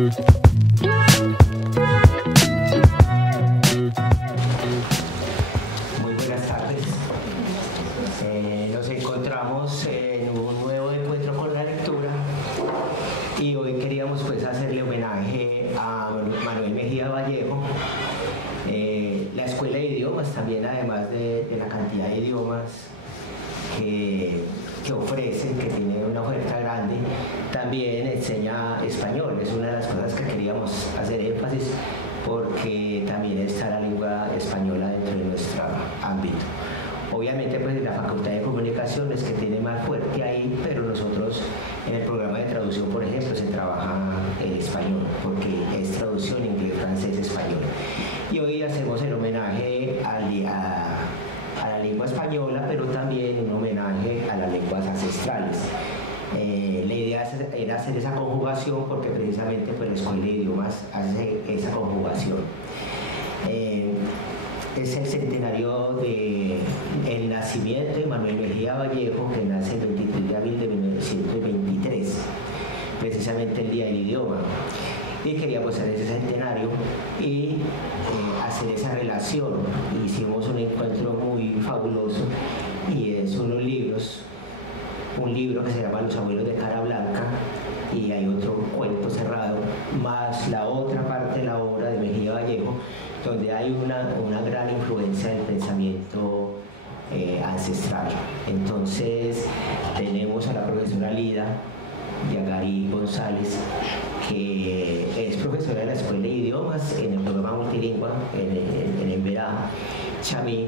Muy buenas tardes. Nos encontramos en un nuevo encuentro con la lectura y hoy queríamos pues hacerle homenaje a Manuel Mejía Vallejo. La Escuela de Idiomas también, además de la cantidad de idiomas que ofrecen, que tiene una oferta grande, también enseña español. Es una de las cosas que queríamos hacer énfasis, porque también está la lengua española dentro de nuestro ámbito. Obviamente pues la Facultad de Comunicaciones, que tiene más fuerte ahí, pero nosotros en el programa de traducción, por ejemplo, se trabaja en español, porque es traducción inglés, francés, español. Y hoy hacemos el homenaje a la lengua española, pero también un homenaje a las lenguas ancestrales. La idea era hacer esa conjugación porque precisamente pues, la Escuela de Idiomas hace esa conjugación. Es el centenario del nacimiento de Manuel Mejía Vallejo, que nace el 23 de abril de 1923, precisamente el Día del Idioma. Y queríamos hacer ese centenario y hacer esa relación. Hicimos un encuentro muy fabuloso y es unos libros, un libro que se llama Los Abuelos de Cara Blanca, y hay otro cuento cerrado, más la otra parte de la obra de Mejía Vallejo, donde hay una gran influencia del pensamiento ancestral. Entonces tenemos a la profesora Lida Yagari González, que es profesora de la Escuela de Idiomas en el programa multilingüe en Emberá, Chamí,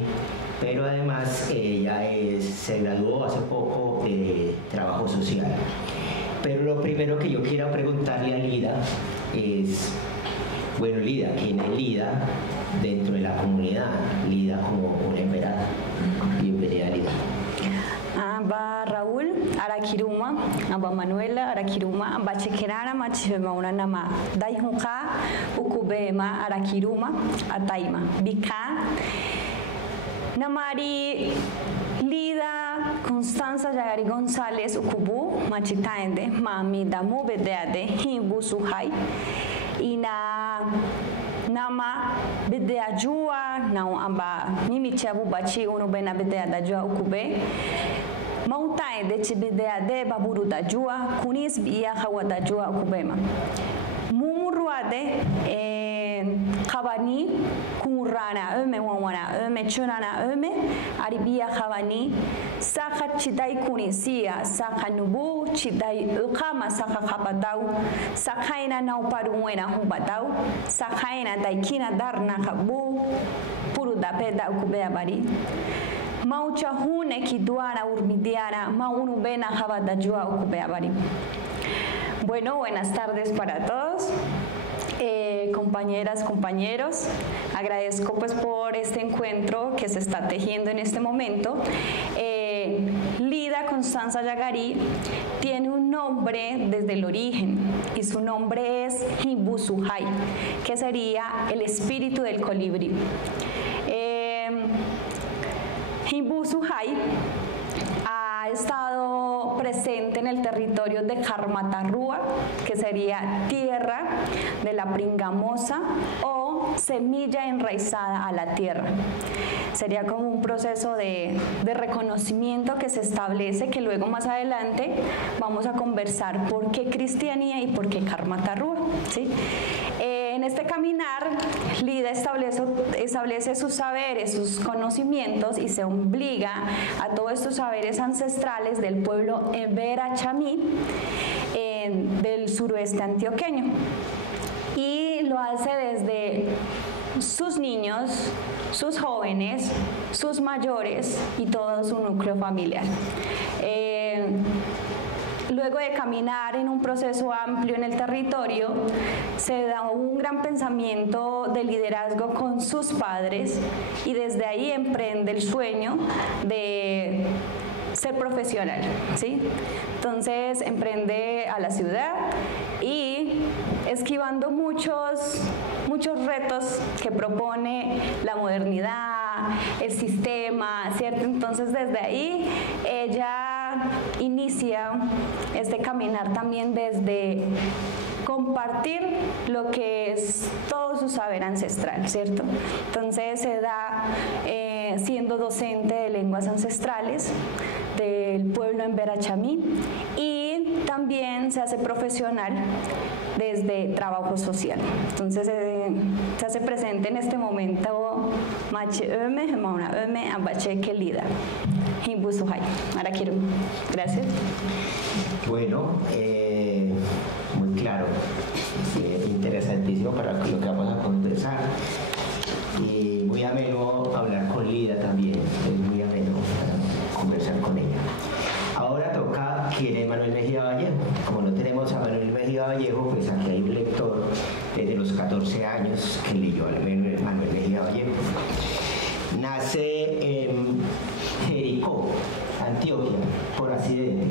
pero además ella se graduó hace poco de trabajo social. Pero lo primero que yo quiero preguntarle a Lida es, bueno, Lida, ¿quién es Lida dentro de la comunidad? Lida como una emberá. Bienvenida, Lida. Aba Raúl Arakiruma, Aba Manuela Arakiruma, Aba Chequerara Machibema una nama, Daihuka, Ukubema Arakiruma, Ataima, Bika, Namari Lida Constanza Yagari González Ukubu, Machitaende, Mami Damu Bedeade, Himbu Suhai, Ina Nama Bedea Jua, Nau Amba Mimichabu Bachi, Uno Bena Bedea da Jua Ukube, Mautaende Chibedea de Baburu da Jua, Kunis Bia Hawa da Jua Ukubema. Mumuruade Khabani Kurana Öme Wawana Öme Chunana Öme Aribia Khabani Saka Chidai Kunisia Saka Nubu Chidai Ukama Saka Khabadau Sakaina Nauparuena Hubadau Sakaina Daikina Darna Kabu Puruda Peda Ukubea Bari Maucha Hune Kiduana Urmidiana Maunu Bena Habadajua Ukubea Bari. Bueno, buenas tardes para todos. Compañeras, compañeros, agradezco pues por este encuentro que se está tejiendo en este momento. Lida Constanza Yagari tiene un nombre desde el origen y su nombre es Himbu Suhai, que sería el espíritu del colibrí. Himbu Suhai ha estado presente en el territorio de Karmatarrúa, que sería tierra de la pringamosa o semilla enraizada a la tierra. Sería como un proceso de reconocimiento que se establece, que luego más adelante vamos a conversar por qué cristianía y por qué Karmatarrúa, ¿sí? En este caminar, Lida establece sus saberes, sus conocimientos y se obliga a todos estos saberes ancestrales del pueblo Emberá Chamí del suroeste antioqueño. Y lo hace desde sus niños, sus jóvenes, sus mayores y todo su núcleo familiar. Luego de caminar en un proceso amplio en el territorio, se da un gran pensamiento de liderazgo con sus padres y desde ahí emprende el sueño de ser profesional, ¿sí? Entonces emprende a la ciudad y esquivando muchos retos que propone la modernidad, el sistema, ¿cierto? Entonces desde ahí ella inicia este caminar también desde compartir lo que es todo su saber ancestral, ¿cierto? Entonces se da siendo docente de lenguas ancestrales del pueblo en Verachamí, y también se hace profesional desde trabajo social. Entonces se hace presente en este momento Mache Öme, Mauna Öme, Ambache Kelida. Himbusuhay. Arakiru. Gracias. Bueno, muy claro. Interesantísimo para lo que vamos a conversar. Y muy ameno hablar con Lida también. Es muy ameno para conversar con ella. Ahora toca quién es Manuel Mejía Vallejo. Como no tenemos a Manuel Mejía Vallejo, pues aquí hay un lector desde los 14 años que leyó a Manuel Mejía Vallejo. Nace en Jericó, Antioquia, por accidente.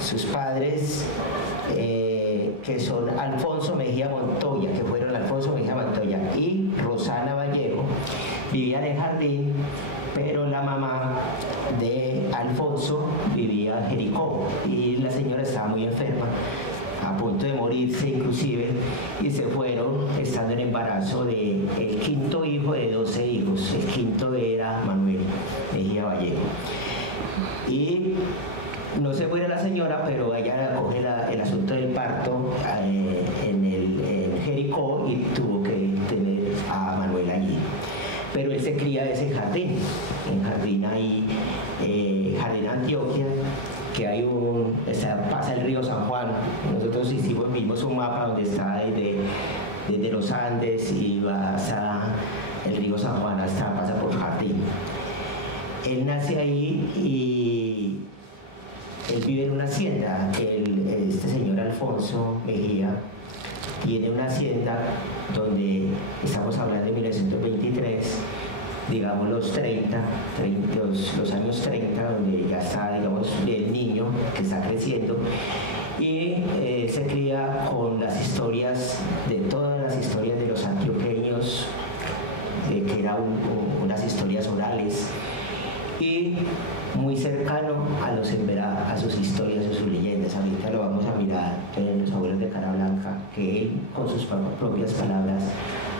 Sus padres, que son Alfonso Mejía Montoya, que fueron Alfonso Mejía Montoya y Rosana Vallejo, vivían en Jardín, pero la mamá de Alfonso vivía en Jericó y la señora estaba muy enferma, a punto de morirse inclusive, y se fueron estando en embarazo del quinto hijo de 12 hijos. El quinto era Manuel Mejía Vallejo. Y no se muere la señora, pero ella coge el asunto del parto en Jericó y tuvo que tener a Manuel allí. Pero él se cría en Jardín ahí, Jardín Antioquia, que hay pasa el río San Juan. Nosotros vimos un mapa donde está desde los Andes y va hasta el río San Juan, pasa por Jardín. Él nace ahí y él vive en una hacienda. Este señor Alfonso Mejía tiene una hacienda donde estamos hablando de 1923, digamos los años 30, donde ya está, digamos, el niño que está creciendo, y se cría con las historias, todas las historias de los antioqueños, que eran unas historias orales, y muy cercano a sus historias, a sus leyendas. Ahorita lo vamos a mirar en Los Abuelos de Cara Blanca, que él con sus propias palabras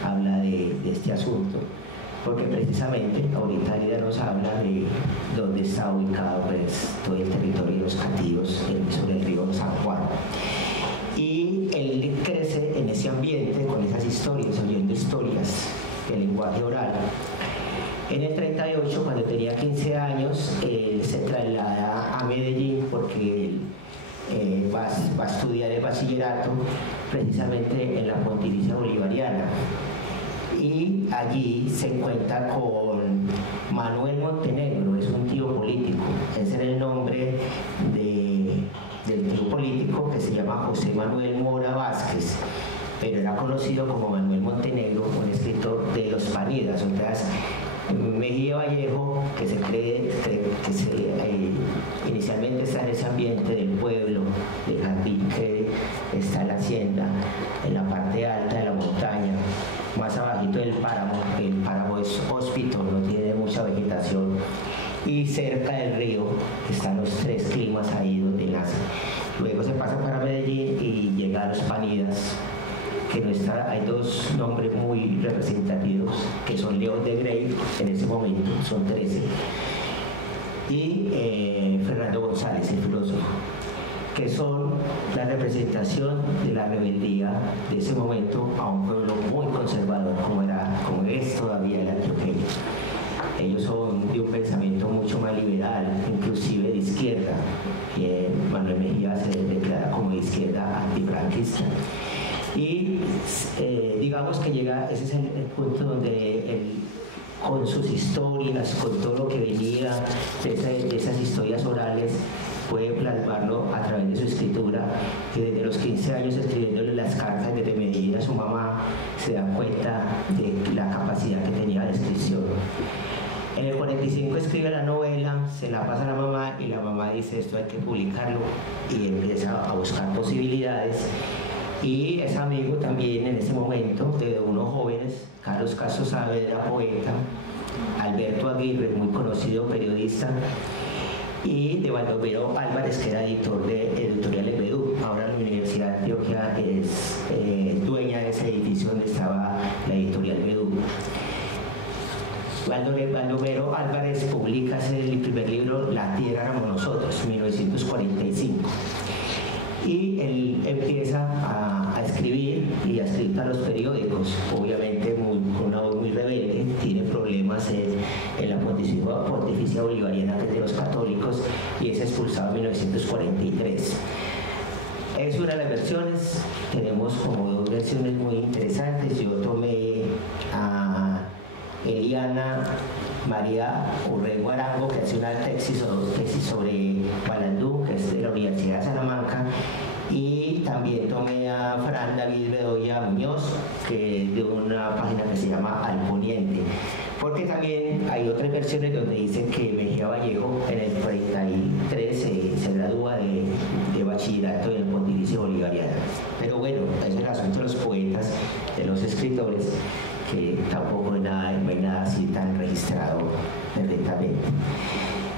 habla de este asunto, porque precisamente ahorita Lida nos habla de dónde está ubicado pues, todo el territorio de los cativos sobre el río San Juan. Y él crece en ese ambiente con esas historias, oyendo historias, el lenguaje oral. En el 38, cuando tenía 15 años, se traslada a Medellín porque él va a estudiar el bachillerato precisamente en la Pontificia Bolivariana. Y allí se encuentra con Manuel Montenegro, es un tío político. Ese era el nombre del tío político, que se llama José Manuel Mora Vázquez, pero era conocido como Manuel Montenegro, un escritor de los Panidas. Entonces, Mejía Vallejo, que se cree que inicialmente está en ese ambiente del pueblo, de Jardín, que está en la hacienda, en la parte alta de la montaña, más abajito del páramo. El páramo es hóspito, no tiene mucha vegetación, y cerca del río están los tres climas ahí donde nace. Luego se pasa para Medellín y llega a los Panidas, que no está, hay dos nombres muy representativos, que son León de Grey, en ese momento son 13, y Fernando González, el filósofo, que son la representación de la rebeldía de ese momento a un pueblo muy conservador como es todavía el antioqueño. Ellos son de un pensamiento mucho más liberal, inclusive de izquierda, y Manuel Mejía se declara como de izquierda antifranquista. Y digamos que ese es el punto donde él, con sus historias, con todo lo que venía de esas historias orales, puede plasmarlo a través de su escritura, que desde los 15 años escribiéndole las cartas desde Medellín a su mamá se da cuenta de la capacidad que tenía de descripción. En el 45 escribe la novela, se la pasa a la mamá y la mamá dice esto hay que publicarlo, y empieza a buscar posibilidades. Y es amigo también en ese momento de unos jóvenes, Carlos Castro Saavedra, poeta, Alberto Aguirre, muy conocido periodista, y de Baldomero Álvarez, que era editor de Editorial Lepedú. ahora la Universidad de Antioquia es dueña de ese edificio donde estaba la editorial Bedú. Baldomero Álvarez publica el primer libro, La Tierra éramos nosotros, 1945. Y él empieza a escribir y a escribir para los periódicos, obviamente con una voz muy rebelde, tiene problemas en la pontificia bolivariana, que es de los católicos, y es expulsado en 1943. Es una de las versiones, tenemos como dos versiones muy interesantes. Yo tomé a Eliana María Urrego Arango, que hace una tesis sobre Balandú, que es de la Universidad de Salamanca, y también tomé a Fran David Bedoya Muñoz, que es de una página que se llama Al Poniente, porque también hay otras versiones donde dicen que Mejía Vallejo en el 43 se gradúa de bachillerato en el Pontificio Bolivariano. Pero bueno, es el asunto de los poetas, de los escritores, que tampoco no hay nada así tan registrado perfectamente.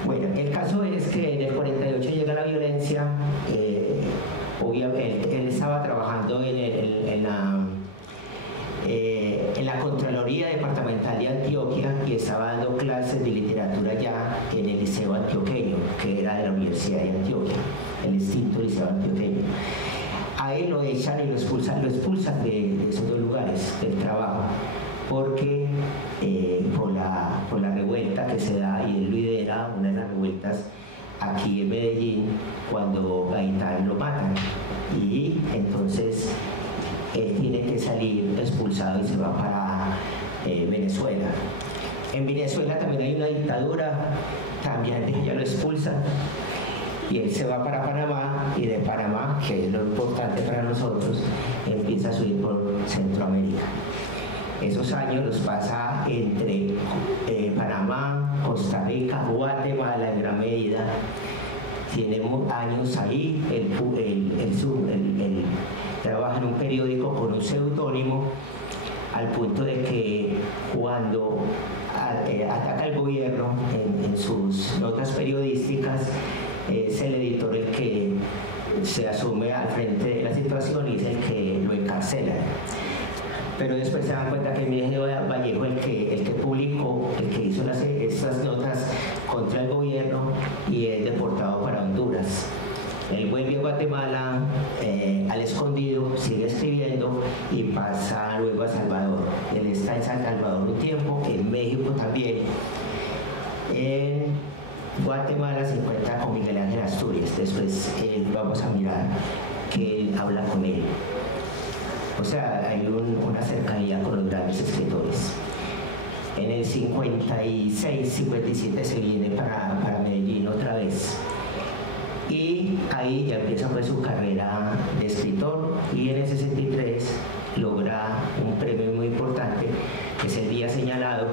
Bueno, el caso es que en el 48 llega la violencia. Obviamente él estaba trabajando en la Contraloría Departamental de Antioquia y estaba dando clases de literatura ya en el Liceo Antioqueño, que era de la Universidad de Antioquia, el extinto Liceo Antioqueño. A él lo echan y lo expulsan de esos dos lugares del trabajo, porque por la revuelta que se da, y él lidera una de las revueltas aquí en Medellín cuando Gaitán lo matan, y entonces él tiene que salir expulsado y se va para Venezuela. En Venezuela también hay una dictadura, también ya lo expulsan, y él se va para Panamá, y de Panamá, que es lo importante para nosotros, empieza a subir por Centroamérica. Esos años los pasa entre Panamá, Costa Rica, Guatemala en gran medida. Tiene años ahí, él trabaja en un periódico con un seudónimo, al punto de que cuando ataca al gobierno en sus notas periodísticas, es el editor el que se asume al frente de la situación y es el que lo encarcela. Pero después se dan cuenta que Mejía Vallejo, el que publicó, el que hizo esas notas contra el gobierno, y es deportado para Honduras. Él vuelve a Guatemala al escondido, sigue escribiendo y pasa luego a Salvador. Él está en San Salvador un tiempo, en México también. En Guatemala se encuentra con Miguel Ángel Asturias. Después vamos a mirar que él habla con él. O sea, hay una cercanía con los grandes escritores. En el 56, 57 se viene para Medellín otra vez. Y ahí ya empieza pues su carrera de escritor, y en el 63 logra un premio muy importante, que es el Día Señalado,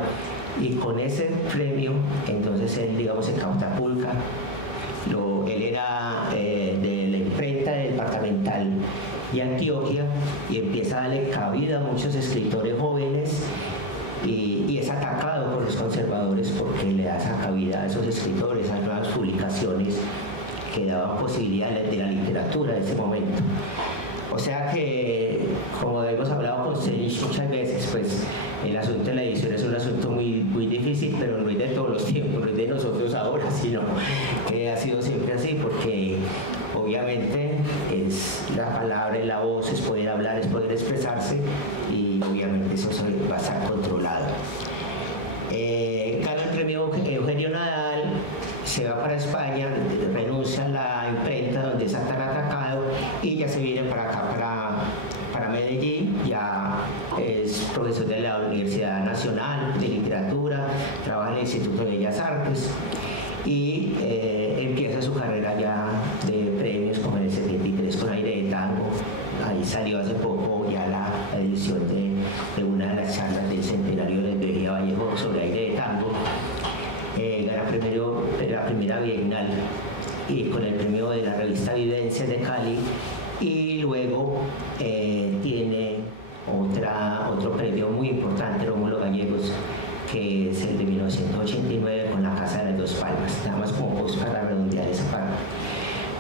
y con ese premio entonces él, digamos, se catapulta. Él era de la imprenta departamental de Antioquia y empieza a darle cabida a muchos escritores jóvenes, y es atacado por los conservadores porque le da esa cabida a esos escritores, a nuevas publicaciones que daban posibilidades de la literatura de ese momento. O sea que, como hemos hablado con Senich muchas veces, pues el asunto de la edición es un asunto muy, muy difícil, pero no es de todos los tiempos, no es de nosotros ahora, sino que ha sido siempre así, porque obviamente es la palabra, es la voz, es poder hablar, es poder expresarse, y obviamente eso va a estar controlado. Gana el premio Eugenio Nadal, se va para España, renuncia a la imprenta donde está tan atacado, y ya se viene para acá, para Medellín. Ya es profesor de la Universidad Nacional de Literatura, trabaja en el Instituto de Bellas Artes, y empieza su carrera ya de premios, como en el 73 con Aire de Tango. Ahí salió hace poco ya la edición de una de las charlas del centenario de Mejía Vallejo sobre Aire de Tango. Gana primero la primera Bienal, y con el premio de la revista Vivencias de Cali, y luego tiene otro premio muy importante, Rómulo Gallegos, que es el de 1989 con La Casa de las Dos Palmas, nada más como para redondear esa parte.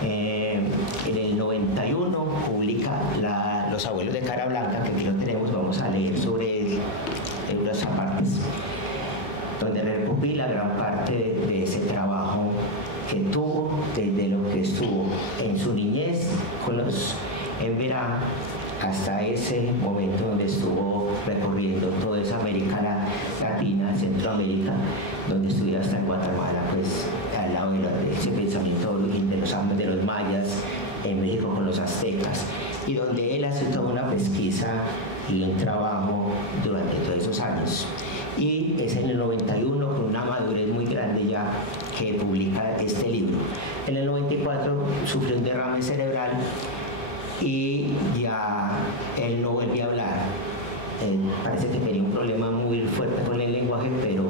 En el 91 publica Los abuelos de cara blanca, que aquí lo tenemos, vamos a leer sobre él en unas partes, donde recopila gran parte de ese trabajo que tuvo desde lo que estuvo en su niñez en verano hasta ese momento donde estuvo recorriendo toda esa América Latina, Centroamérica, donde estuvo hasta en Guatemala, pues al lado de ese pensamiento de los mayas, en México con los aztecas, y donde él hace toda una pesquisa y un trabajo durante todos esos años. Y es en el 91, con una madurez muy grande ya, que publica este libro. En el 94 sufrió un derrame cerebral y ya él no volvió a hablar. Parece que tenía un problema muy fuerte con el lenguaje, pero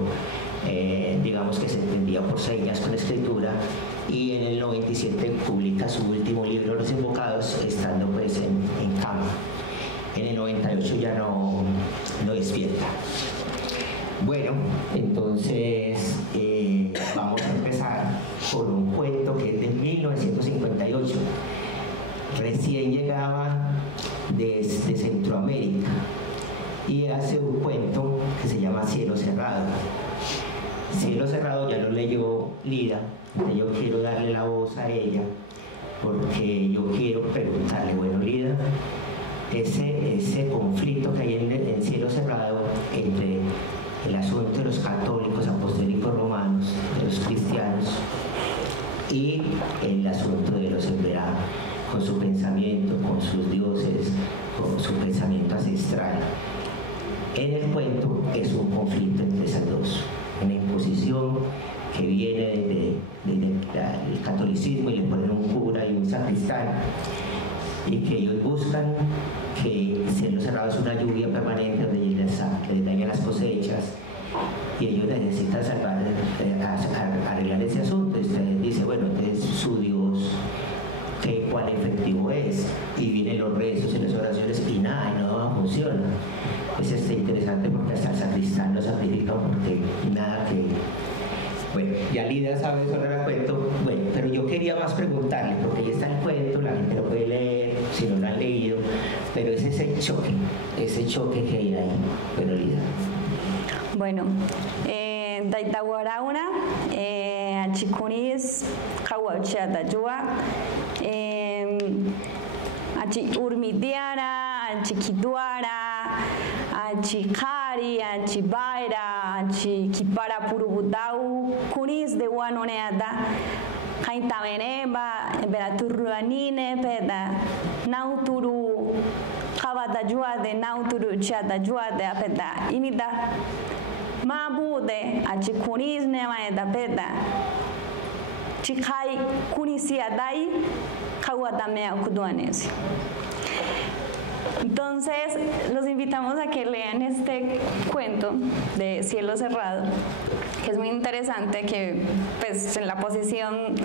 digamos que se entendía por señas con escritura, y en el 97 publica su último libro, Los Invocados, estando pues en cama. En el 98 ya no despierta. Bueno, entonces vamos a empezar por un cuento que es de 1958. Recién llegaba desde Centroamérica y hace un cuento que se llama Cielo Cerrado. Cielo Cerrado ya lo leyó Lida, yo quiero darle la voz a ella porque yo quiero preguntarle, bueno, Lida, ese conflicto que hay en Cielo Cerrado entre el asunto de los católicos apostólicos romanos, de los cristianos, y el asunto de los hebreos, con su pensamiento, con sus dioses, con su pensamiento ancestral. En el cuento es un conflicto entre esas dos, una imposición que viene desde el catolicismo y le ponen un cura y un sacristán, y que ellos buscan que Cielo Cerrado es una lluvia permanente donde les dañan las cosechas, y ellos necesitan arreglar ese asunto. Usted dice, bueno, entonces su Dios, ¿cuál efectivo es? Y vienen los rezos y las oraciones y nada, y no funciona. Es interesante porque hasta el sacristán lo sacrifica porque nada que... Bueno, ya Lida sabe sobre el cuento, bueno, pero yo quería más preguntarle, porque ahí está el cuento, la gente lo puede leer, si no lo han leído, pero es ese choque que hay ahí. Bueno, Lida. Bueno, Daitawarauna, Achikunis, Kawachadayua, Achi Urmidiara, Achikiduara, Achikari, Achibaira, Achikipara Purubutau, Kunis de Wanoneada, Kaintameneba, Beraturuanine, Peda, Nauturu, Kavadayuade, Nauturu, Chadayuade, Apeda, Inida, Mabude, Achikunis, Nemaeda, Peda, Chikai, Kunisiadai, Kawadamea Kuduanes. Entonces, los invitamos a que lean este cuento de Cielo Cerrado, que es muy interesante, que pues en la posición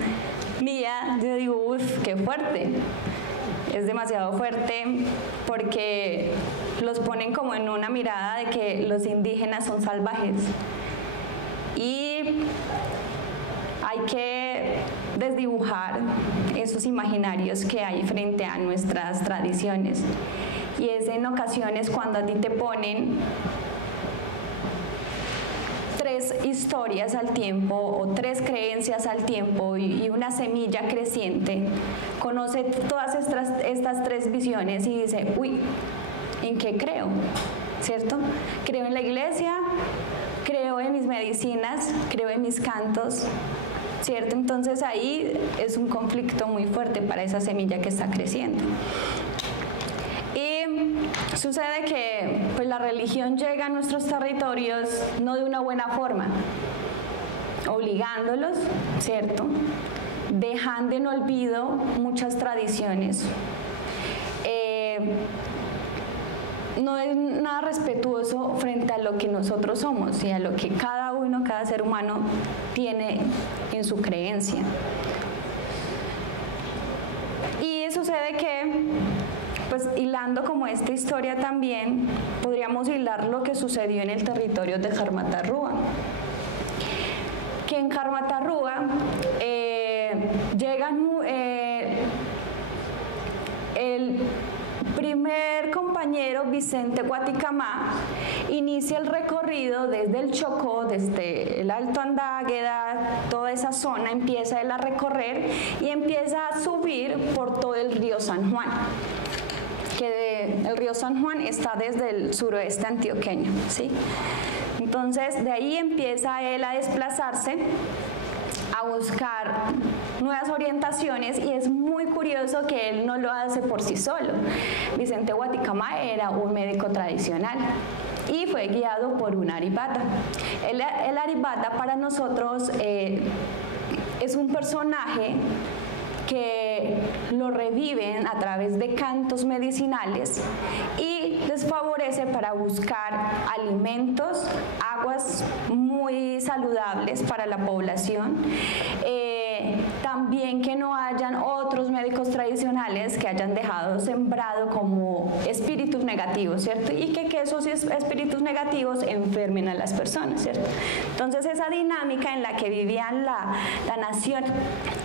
mía yo digo, uff, qué fuerte. Es demasiado fuerte porque los ponen como en una mirada de que los indígenas son salvajes. Y hay que desdibujar esos imaginarios que hay frente a nuestras tradiciones. Y es en ocasiones cuando a ti te ponen 3 historias al tiempo o 3 creencias al tiempo y una semilla creciente, conoce todas estas 3 visiones y dice, uy, ¿en qué creo? ¿Cierto? Creo en la iglesia, creo en mis medicinas, creo en mis cantos, ¿cierto? Entonces ahí es un conflicto muy fuerte para esa semilla que está creciendo. Y sucede que pues, la religión llega a nuestros territorios no de una buena forma, obligándolos, ¿cierto? Dejando en olvido muchas tradiciones. No es nada respetuoso frente a lo que nosotros somos y a lo que cada uno, cada ser humano tiene en su creencia. Y sucede que, pues hilando como esta historia también, podríamos hilar lo que sucedió en el territorio de Jarmatarrúa. Que en Jarmatarrúa llegan el primer compañero, Vicente Guaticamá, inicia el recorrido desde el Chocó, desde el Alto Andágueda, toda esa zona, empieza él a recorrer y empieza a subir por todo el río San Juan, el río San Juan está desde el suroeste antioqueño, ¿sí? Entonces, de ahí empieza él a desplazarse, a buscar nuevas orientaciones, y es muy curioso que él no lo hace por sí solo. Vicente Guaticamá era un médico tradicional y fue guiado por un aripata. El aripata para nosotros es un personaje que lo reviven a través de cantos medicinales y les favorece para buscar alimentos, aguas muy saludables para la población. También que no hayan otros médicos tradicionales que hayan dejado sembrado como espíritus negativos, ¿cierto? Y que esos espíritus negativos enfermen a las personas, ¿cierto? Entonces esa dinámica en la que vivían la nación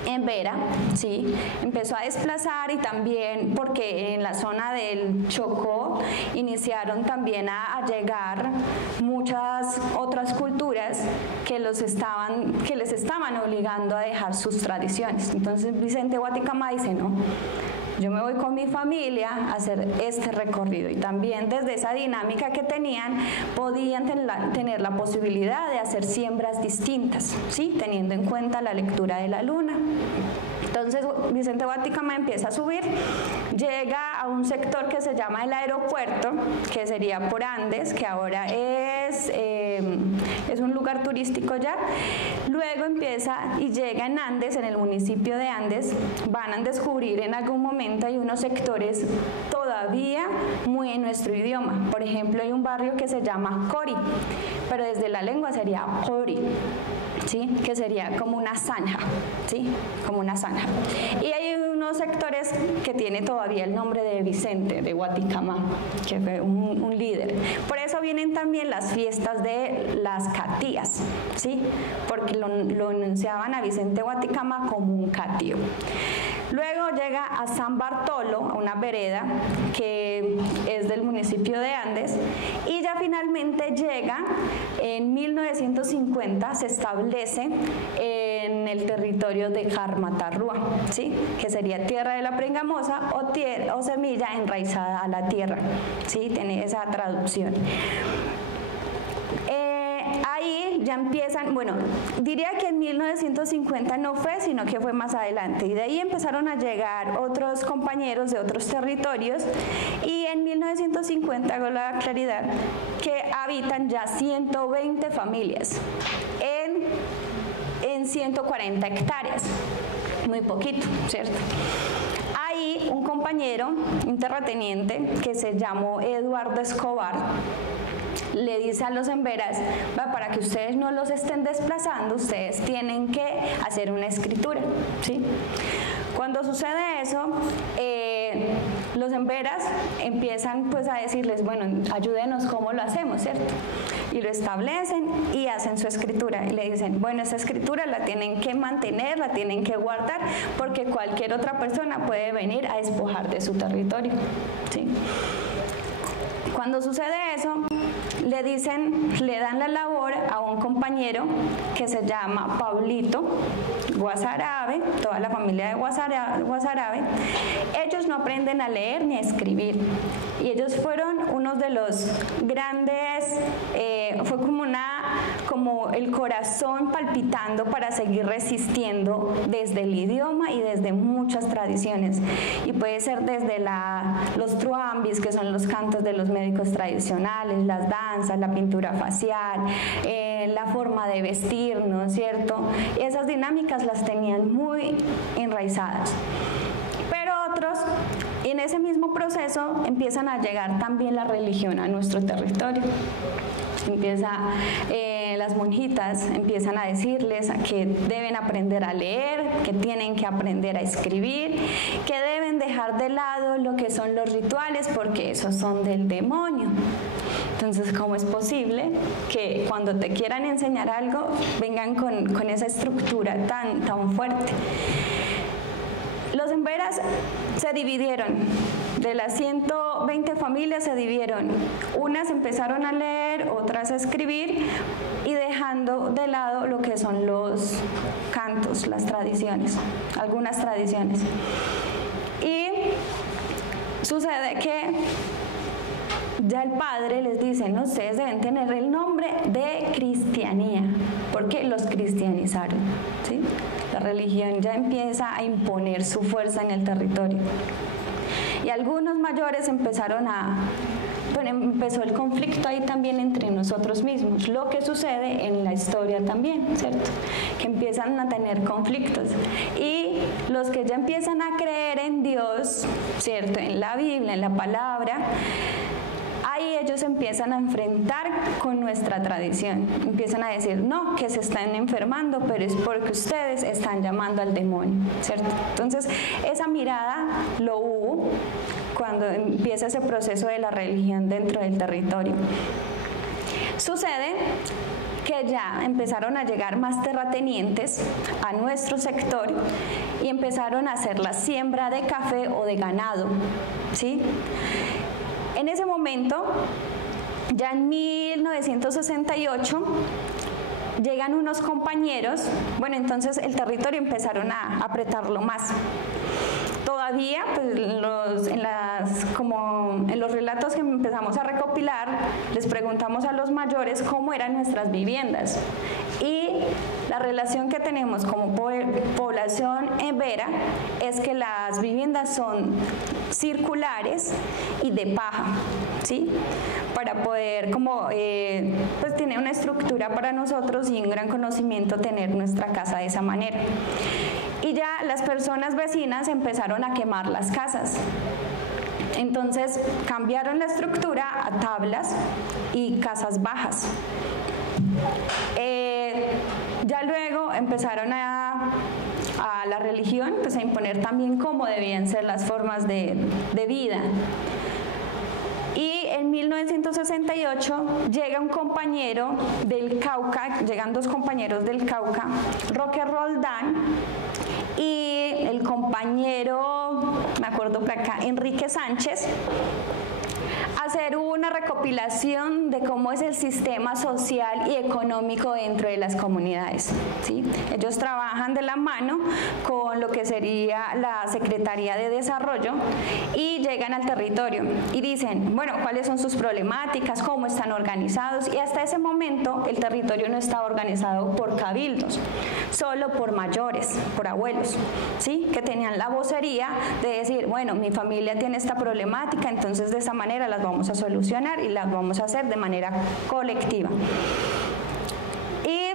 en Vera, ¿sí?, empezó a desplazar, y también porque en la zona del Chocó iniciaron también a llegar muchas otras culturas que les estaban obligando a dejar sus tradiciones. Entonces Vicente Guaticamá dice, no, yo me voy con mi familia a hacer este recorrido, y también desde esa dinámica que tenían podían tener la posibilidad de hacer siembras distintas, ¿sí?, teniendo en cuenta la lectura de la luna. Entonces Vicente Guaticamá empieza a subir, llega a un sector que se llama el aeropuerto, que sería por Andes, que ahora es un lugar turístico ya. Luego empieza y llega en Andes, en el municipio de Andes, van a descubrir en algún momento hay unos sectores todavía muy en nuestro idioma. Por ejemplo, hay un barrio que se llama Cori, pero desde la lengua sería Cori, ¿sí?, que sería como una zanja, ¿sí?, como una zanja. Y hay unos sectores que tiene todavía el nombre de Vicente, de Guaticamá, que fue un líder. Por eso vienen también las fiestas de las catías, ¿sí?, porque lo enunciaban a Vicente Guaticamá como un catío. Luego llega a San Bartolo, a una vereda que es del municipio de Andes, y ya finalmente llega en 1950, se establece en el territorio de Jarmatarrúa, ¿sí?, que sería tierra de la pringamosa o semilla enraizada a la tierra, ¿sí?, tiene esa traducción. Ahí ya empiezan, bueno, diría que en 1950 no fue, sino que fue más adelante, y de ahí empezaron a llegar otros compañeros de otros territorios, y en 1950 hago la claridad que habitan ya 120 familias en 140 hectáreas, muy poquito, ¿cierto? Ahí un compañero, un terrateniente que se llamó Eduardo Escobar, le dice a los emberas, para que ustedes no los estén desplazando, ustedes tienen que hacer una escritura, ¿sí? Cuando sucede eso, los emberas empiezan pues a decirles, bueno, ayúdenos cómo lo hacemos, ¿cierto? Y lo establecen y hacen su escritura, y le dicen, bueno, esa escritura la tienen que mantener, la tienen que guardar, porque cualquier otra persona puede venir a despojar de su territorio, ¿sí? Cuando sucede eso, le dan la labor a un compañero que se llama Pablito Guasarabe, toda la familia de Guasarabe. Ellos no aprenden a leer ni a escribir, y ellos fueron unos de los grandes, fue como el corazón palpitando para seguir resistiendo desde el idioma y desde muchas tradiciones, y puede ser desde los truambis, que son los cantos de los médicos tradicionales, las danzas, la pintura facial, la forma de vestir, ¿no es cierto? Esas dinámicas las tenían muy enraizadas. Pero otros, en ese mismo proceso, empiezan a llegar también la religión a nuestro territorio. Las monjitas empiezan a decirles que deben aprender a leer, que tienen que aprender a escribir, que deben dejar de lado lo que son los rituales porque esos son del demonio. Entonces, ¿cómo es posible que cuando te quieran enseñar algo vengan con esa estructura tan fuerte? Los emberas se dividieron de las 120 familias se dividieron. Unas empezaron a leer, otras a escribir y dejando de lado lo que son los cantos, las tradiciones, algunas tradiciones. Y sucede que ya el padre les dice, no, ustedes deben tener el nombre de cristianía, porque los cristianizaron, ¿sí? La religión ya empieza a imponer su fuerza en el territorio. Y algunos mayores empezaron empezó el conflicto ahí también entre nosotros mismos, lo que sucede en la historia también, ¿cierto? Que empiezan a tener conflictos. Y los que ya empiezan a creer en Dios, ¿cierto? En la Biblia, en la palabra, ahí ellos empiezan a enfrentar con nuestra tradición. Empiezan a decir, no, que se están enfermando, pero es porque ustedes están llamando al demonio, ¿cierto? Entonces, esa mirada lo hubo cuando empieza ese proceso de la religión dentro del territorio. Sucede que ya empezaron a llegar más terratenientes a nuestro sector y empezaron a hacer la siembra de café o de ganado, ¿sí? En ese momento, ya en 1968, llegan unos compañeros, bueno, entonces el territorio empezaron a apretarlo más. Todavía, pues, en los relatos que empezamos a recopilar, les preguntamos a los mayores cómo eran nuestras viviendas. Y la relación que tenemos como población embera es que las viviendas son circulares y de paja, ¿sí? Para poder pues tener una estructura para nosotros y un gran conocimiento tener nuestra casa de esa manera. Y ya las personas vecinas empezaron a quemar las casas. Entonces cambiaron la estructura a tablas y casas bajas. Ya luego empezaron a la religión pues, a imponer también cómo debían ser las formas de vida. Y en 1968 llega un compañero del Cauca, llegan dos compañeros del Cauca, Roque Roldán y el compañero, me acuerdo por acá, Enrique Sánchez, hacer una recopilación de cómo es el sistema social y económico dentro de las comunidades, ¿sí? Ellos trabajan de la mano con lo que sería la Secretaría de Desarrollo y llegan al territorio y dicen, bueno, cuáles son sus problemáticas, cómo están organizados, y hasta ese momento el territorio no estaba organizado por cabildos, solo por mayores, por abuelos, ¿sí? Que tenían la vocería de decir, bueno, mi familia tiene esta problemática, entonces de esa manera las vamos a solucionar y las vamos a hacer de manera colectiva. Y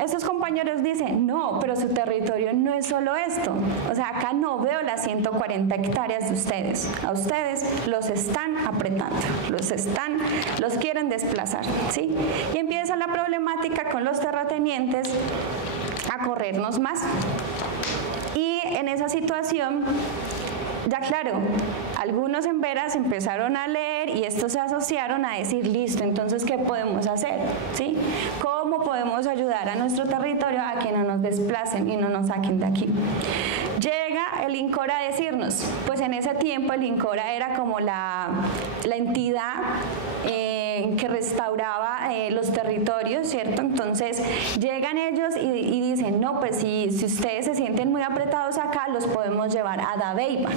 estos compañeros dicen, no, pero su territorio no es solo esto. O sea, acá no veo las 140 hectáreas de ustedes. A ustedes los están apretando, los quieren desplazar, ¿sí? Y empieza la problemática con los terratenientes a corrernos más. Y en esa situación, ya claro, algunos emberas empezaron a leer y estos se asociaron a decir, listo, entonces, ¿qué podemos hacer? ¿Sí? ¿Cómo podemos ayudar a nuestro territorio a que no nos desplacen y no nos saquen de aquí? Llega el INCORA a decirnos, pues en ese tiempo el INCORA era como la entidad que restauraba los territorios, ¿cierto? Entonces llegan ellos y dicen, no, pues si ustedes se sienten muy apretados acá, los podemos llevar a Dabeiba.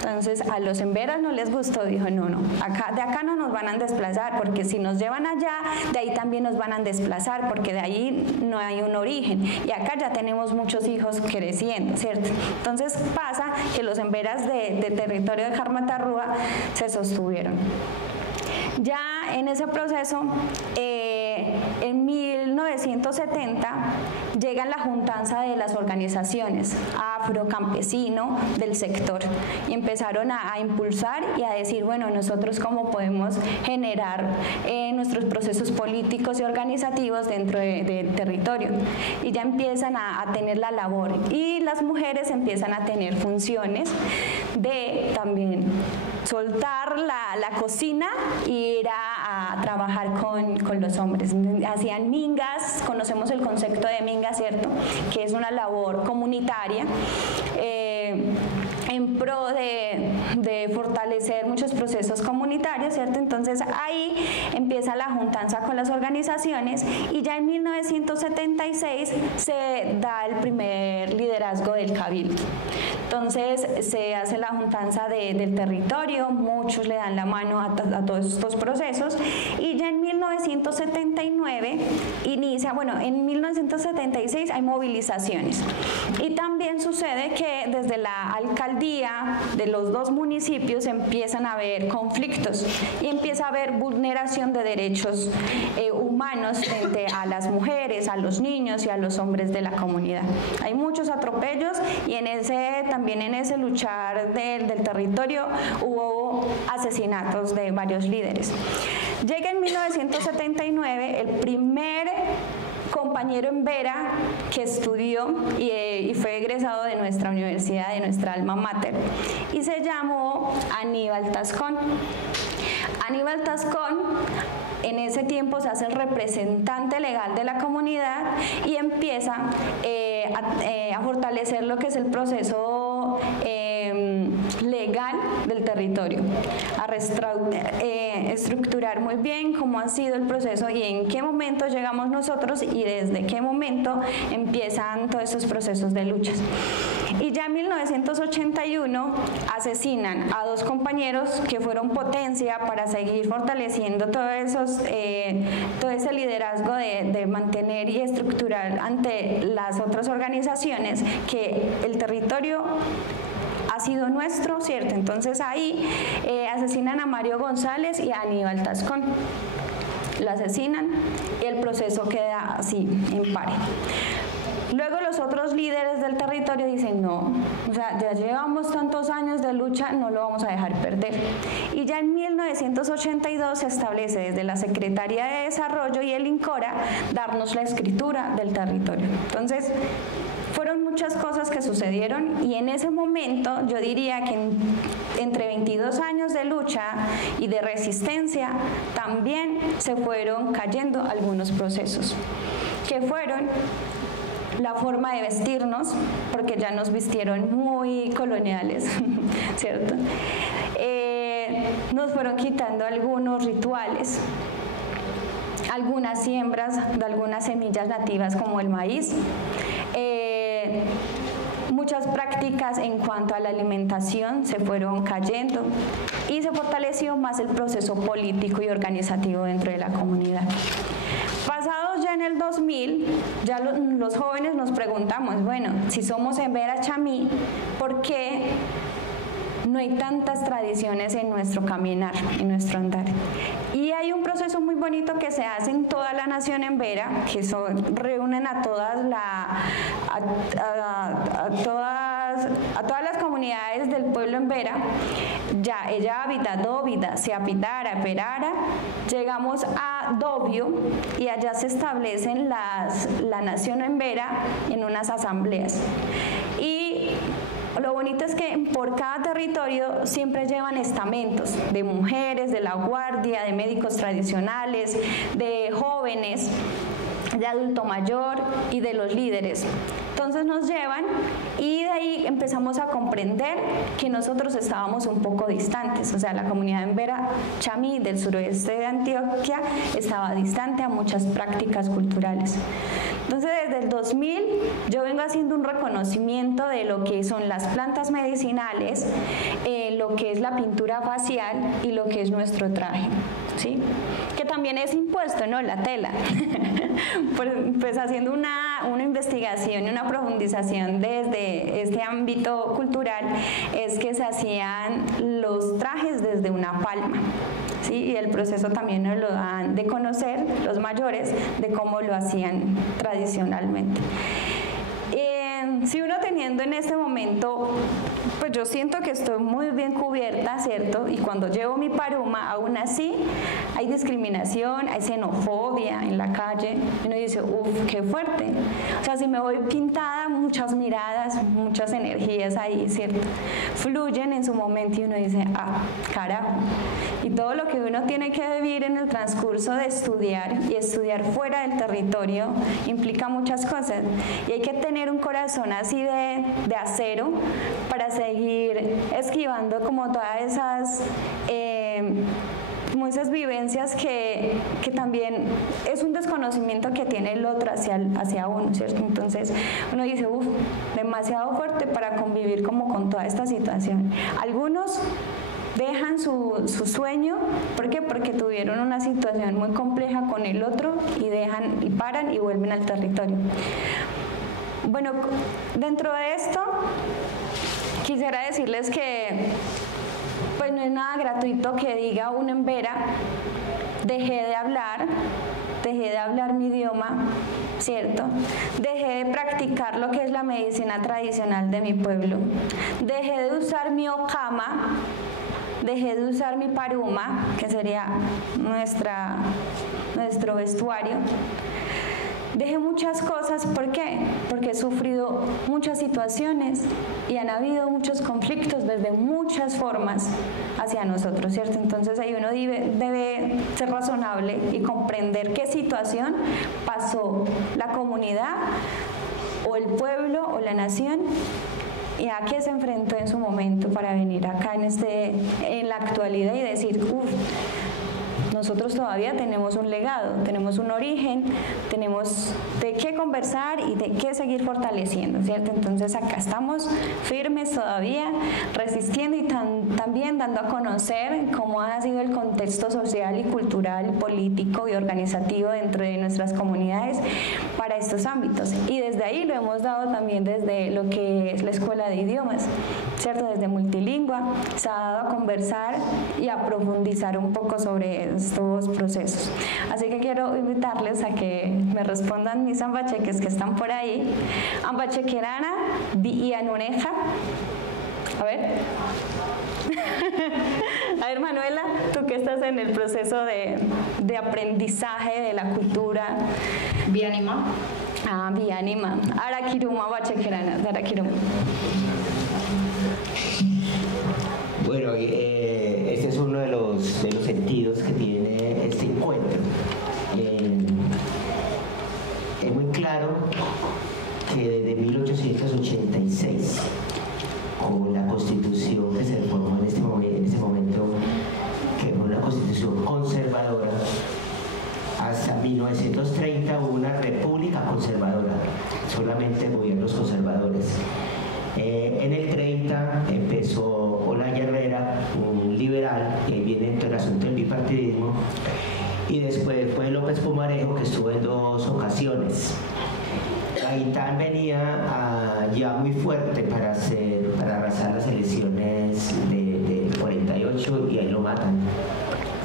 Entonces a los emberas no les gustó, dijo, no, de acá no nos van a desplazar, porque si nos llevan allá, de ahí también nos van a desplazar, porque de ahí no hay un origen, y acá ya tenemos muchos hijos creciendo, ¿cierto? Entonces pasa que los emberas de territorio de Jarmatarrúa se sostuvieron. Ya en ese proceso, en 1970, llega la juntanza de las organizaciones afrocampesino del sector y empezaron a impulsar y a decir, bueno, nosotros cómo podemos generar nuestros procesos políticos y organizativos dentro del territorio, y ya empiezan a tener la labor, y las mujeres empiezan a tener funciones de también soltar la cocina e ir a trabajar con los hombres. Hacían mingas, conocemos el concepto de minga, ¿cierto? Que es una labor comunitaria en pro de fortalecer muchos procesos comunitarios, ¿cierto? Entonces ahí empieza la juntanza con las organizaciones y ya en 1976 se da el primer liderazgo del cabildo. Entonces se hace la juntanza del territorio, muchos le dan la mano a todos estos procesos y ya en 1979 inicia, bueno, en 1976 hay movilizaciones y también sucede que desde la alcaldía de los dos municipios empiezan a haber conflictos y empieza a haber vulneración de derechos humanos frente a las mujeres, a los niños y a los hombres de la comunidad. Hay muchos atropellos y también en ese luchar del territorio hubo asesinatos de varios líderes. Llega en 1979 el primer compañero en Vera que estudió y fue egresado de nuestra universidad, de nuestra alma mater, y se llamó Aníbal Tascón. Aníbal Tascón en ese tiempo se hace el representante legal de la comunidad y empieza a fortalecer lo que es el proceso legal del territorio, a estructurar muy bien cómo ha sido el proceso y en qué momento llegamos nosotros y desde qué momento empiezan todos esos procesos de luchas. Y ya en 1981 asesinan a dos compañeros que fueron potencia para seguir fortaleciendo todo ese liderazgo de mantener y estructurar ante las otras organizaciones que el territorio ha sido nuestro, ¿cierto? Entonces ahí asesinan a Mario González y a Aníbal Tascón. Lo asesinan y el proceso queda así, en pare. Luego los otros líderes del territorio dicen no, o sea, ya llevamos tantos años de lucha, no lo vamos a dejar perder. Y ya en 1982 se establece desde la Secretaría de Desarrollo y el INCORA darnos la escritura del territorio. Entonces, fueron muchas cosas que sucedieron y en ese momento yo diría que entre 22 años de lucha y de resistencia también se fueron cayendo algunos procesos, que fueron la forma de vestirnos, porque ya nos vistieron muy coloniales, ¿cierto? Nos fueron quitando algunos rituales, algunas siembras de algunas semillas nativas como el maíz, muchas prácticas en cuanto a la alimentación se fueron cayendo y se fortaleció más el proceso político y organizativo dentro de la comunidad. Pasados ya en el 2000, ya los jóvenes nos preguntamos, bueno, si somos en Vera Chamí, ¿por qué no hay tantas tradiciones en nuestro caminar, en nuestro andar? Y hay un proceso muy bonito que se hace en toda la nación en Vera, que reúnen a todas las comunidades del pueblo en Vera. Ya ella habita Dóvida, Seapitara, Perara, llegamos a Dobio y allá se establecen la nación en Vera en unas asambleas. Y lo bonito es que por cada territorio siempre llevan estamentos de mujeres, de la guardia, de médicos tradicionales, de jóvenes, de adulto mayor y de los líderes. Entonces nos llevan y de ahí empezamos a comprender que nosotros estábamos un poco distantes, o sea, la comunidad en Vera Chamí del suroeste de Antioquia estaba distante a muchas prácticas culturales. Entonces desde el 2000 yo vengo haciendo un reconocimiento de lo que son las plantas medicinales, lo que es la pintura facial y lo que es nuestro traje, ¿sí? Que también es impuesto, ¿no? La tela. Pues haciendo una investigación y una profundización desde este ámbito cultural es que se hacían los trajes desde una palma, ¿sí? Y el proceso también nos lo dan de conocer los mayores de cómo lo hacían tradicionalmente. Si uno teniendo en este momento, pues yo siento que estoy muy bien cubierta, ¿cierto? Y cuando llevo mi paruma, aún así hay discriminación, hay xenofobia en la calle. Y uno dice, uff, qué fuerte. O sea, si me voy pintada, muchas miradas, muchas energías ahí, ¿cierto? Fluyen en su momento y uno dice, ah, carajo. Y todo lo que uno tiene que vivir en el transcurso de estudiar y estudiar fuera del territorio implica muchas cosas. Y hay que tener un corazón así de de acero para seguir esquivando como todas esas como esas vivencias que también es un desconocimiento que tiene el otro hacia uno, ¿cierto? Entonces uno dice, uff, demasiado fuerte para convivir como con toda esta situación. Algunos dejan su sueño, ¿por qué? Porque tuvieron una situación muy compleja con el otro y dejan y paran y vuelven al territorio. Bueno, dentro de esto quisiera decirles que pues no es nada gratuito que diga uno en Vera, dejé de hablar mi idioma, ¿cierto? Dejé de practicar lo que es la medicina tradicional de mi pueblo, dejé de usar mi okama, dejé de usar mi paruma, que sería nuestro vestuario. Dejé muchas cosas, ¿por qué? Porque he sufrido muchas situaciones y han habido muchos conflictos desde muchas formas hacia nosotros, ¿cierto? Entonces ahí uno debe ser razonable y comprender qué situación pasó la comunidad o el pueblo o la nación y a qué se enfrentó en su momento para venir acá en la actualidad y decir, uff, nosotros todavía tenemos un legado, tenemos un origen, tenemos de qué conversar y de qué seguir fortaleciendo, ¿cierto? Entonces acá estamos firmes todavía, resistiendo y también dando a conocer cómo ha sido el contexto social y cultural, político y organizativo dentro de nuestras comunidades para estos ámbitos. Y desde ahí lo hemos dado también desde lo que es la Escuela de Idiomas, ¿cierto? Desde Multilingua se ha dado a conversar y a profundizar un poco sobre estos procesos. Así que quiero invitarles a que me respondan mis ambacheques que están por ahí. Ambachequerana, Villanuneja. A ver. A ver, Manuela, tú que estás en el proceso de aprendizaje de la cultura. Vianima. Ah, Vianima. Arakiruma, Ambachequerana, Arakiruma. Bueno, este es uno de los sentidos que tiene este encuentro. Es muy claro que desde 1886, con la constitución que se formó en ese momento, que fue una constitución conservadora, hasta 1930 hubo una república conservadora, solamente gobiernos conservadores. En el 30 empezó Olaya Herrera, un liberal, que viene dentro del asunto del bipartidismo, y después fue López Pumarejo, que estuvo en 2 ocasiones. Gaitán venía ya muy fuerte para arrasar las elecciones del 48 y ahí lo matan,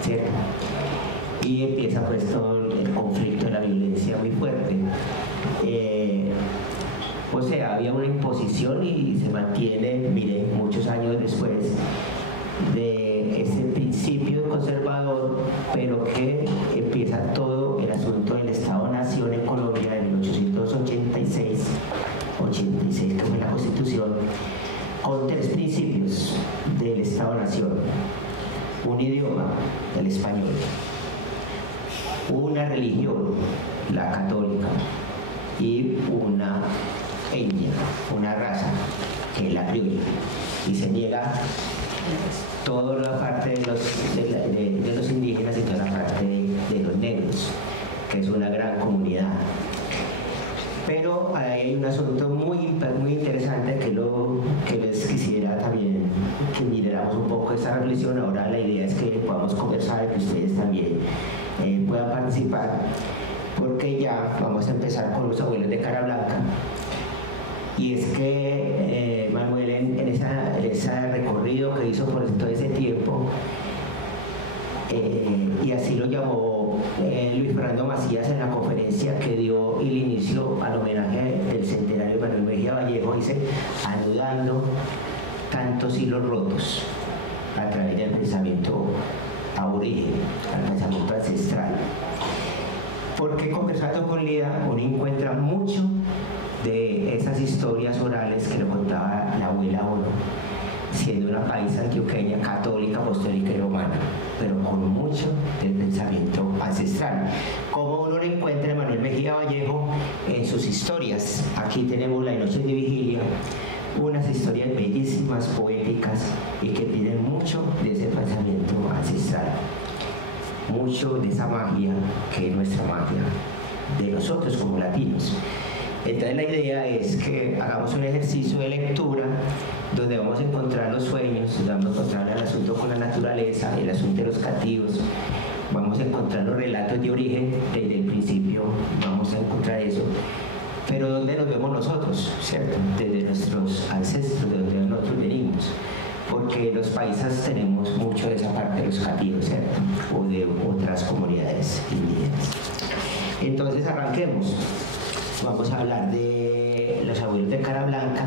¿cierto? Y empieza pues todo el conflicto de la violencia muy fuerte. O sea, había una imposición y se mantiene, miren, muchos años después, de ese principio conservador, pero que empieza todo el asunto del Estado-Nación en Colombia en 1886, que fue la Constitución, con 3 principios del Estado-Nación: un idioma, el español; una religión, la católica; y una etnia, una raza, que es la criolla. Y se niega toda la parte de los indígenas y toda la parte de los negros, que es una gran comunidad. Pero hay un asunto muy interesante que les quisiera también que miráramos un poco esta reflexión. Ahora la idea es que podamos conversar y que ustedes también puedan participar, porque ya vamos a empezar con los abuelos de Cara Blanca. Y es que Manuel en ese recorrido que hizo por todo ese tiempo, y así lo llamó Luis Fernando Macías en la conferencia que dio el inicio al homenaje del centenario de Manuel Mejía Vallejo, dice: anudando tantos hilos rotos a través del pensamiento aborigen, al pensamiento ancestral. Porque conversando con Lida uno encuentra mucho de esas historias orales que le contaba la abuela a uno, siendo una país antioqueña católica, apostólica y romana, pero con mucho del pensamiento ancestral, como uno lo encuentra en Manuel Mejía Vallejo en sus historias. Aquí tenemos La Noche de Vigilia, unas historias bellísimas, poéticas, y que tienen mucho de ese pensamiento ancestral, mucho de esa magia que es nuestra magia, de nosotros como latinos. Entonces la idea es que hagamos un ejercicio de lectura donde vamos a encontrar los sueños, donde vamos a encontrar el asunto con la naturaleza, el asunto de los cativos, vamos a encontrar los relatos de origen, desde el principio vamos a encontrar eso, pero ¿dónde nos vemos nosotros? ¿Cierto? Desde nuestros ancestros, de donde nosotros venimos, porque los paisas tenemos mucho de esa parte de los cativos, ¿cierto? O de otras comunidades indígenas. Entonces arranquemos. Vamos a hablar de los abuelos de cara blanca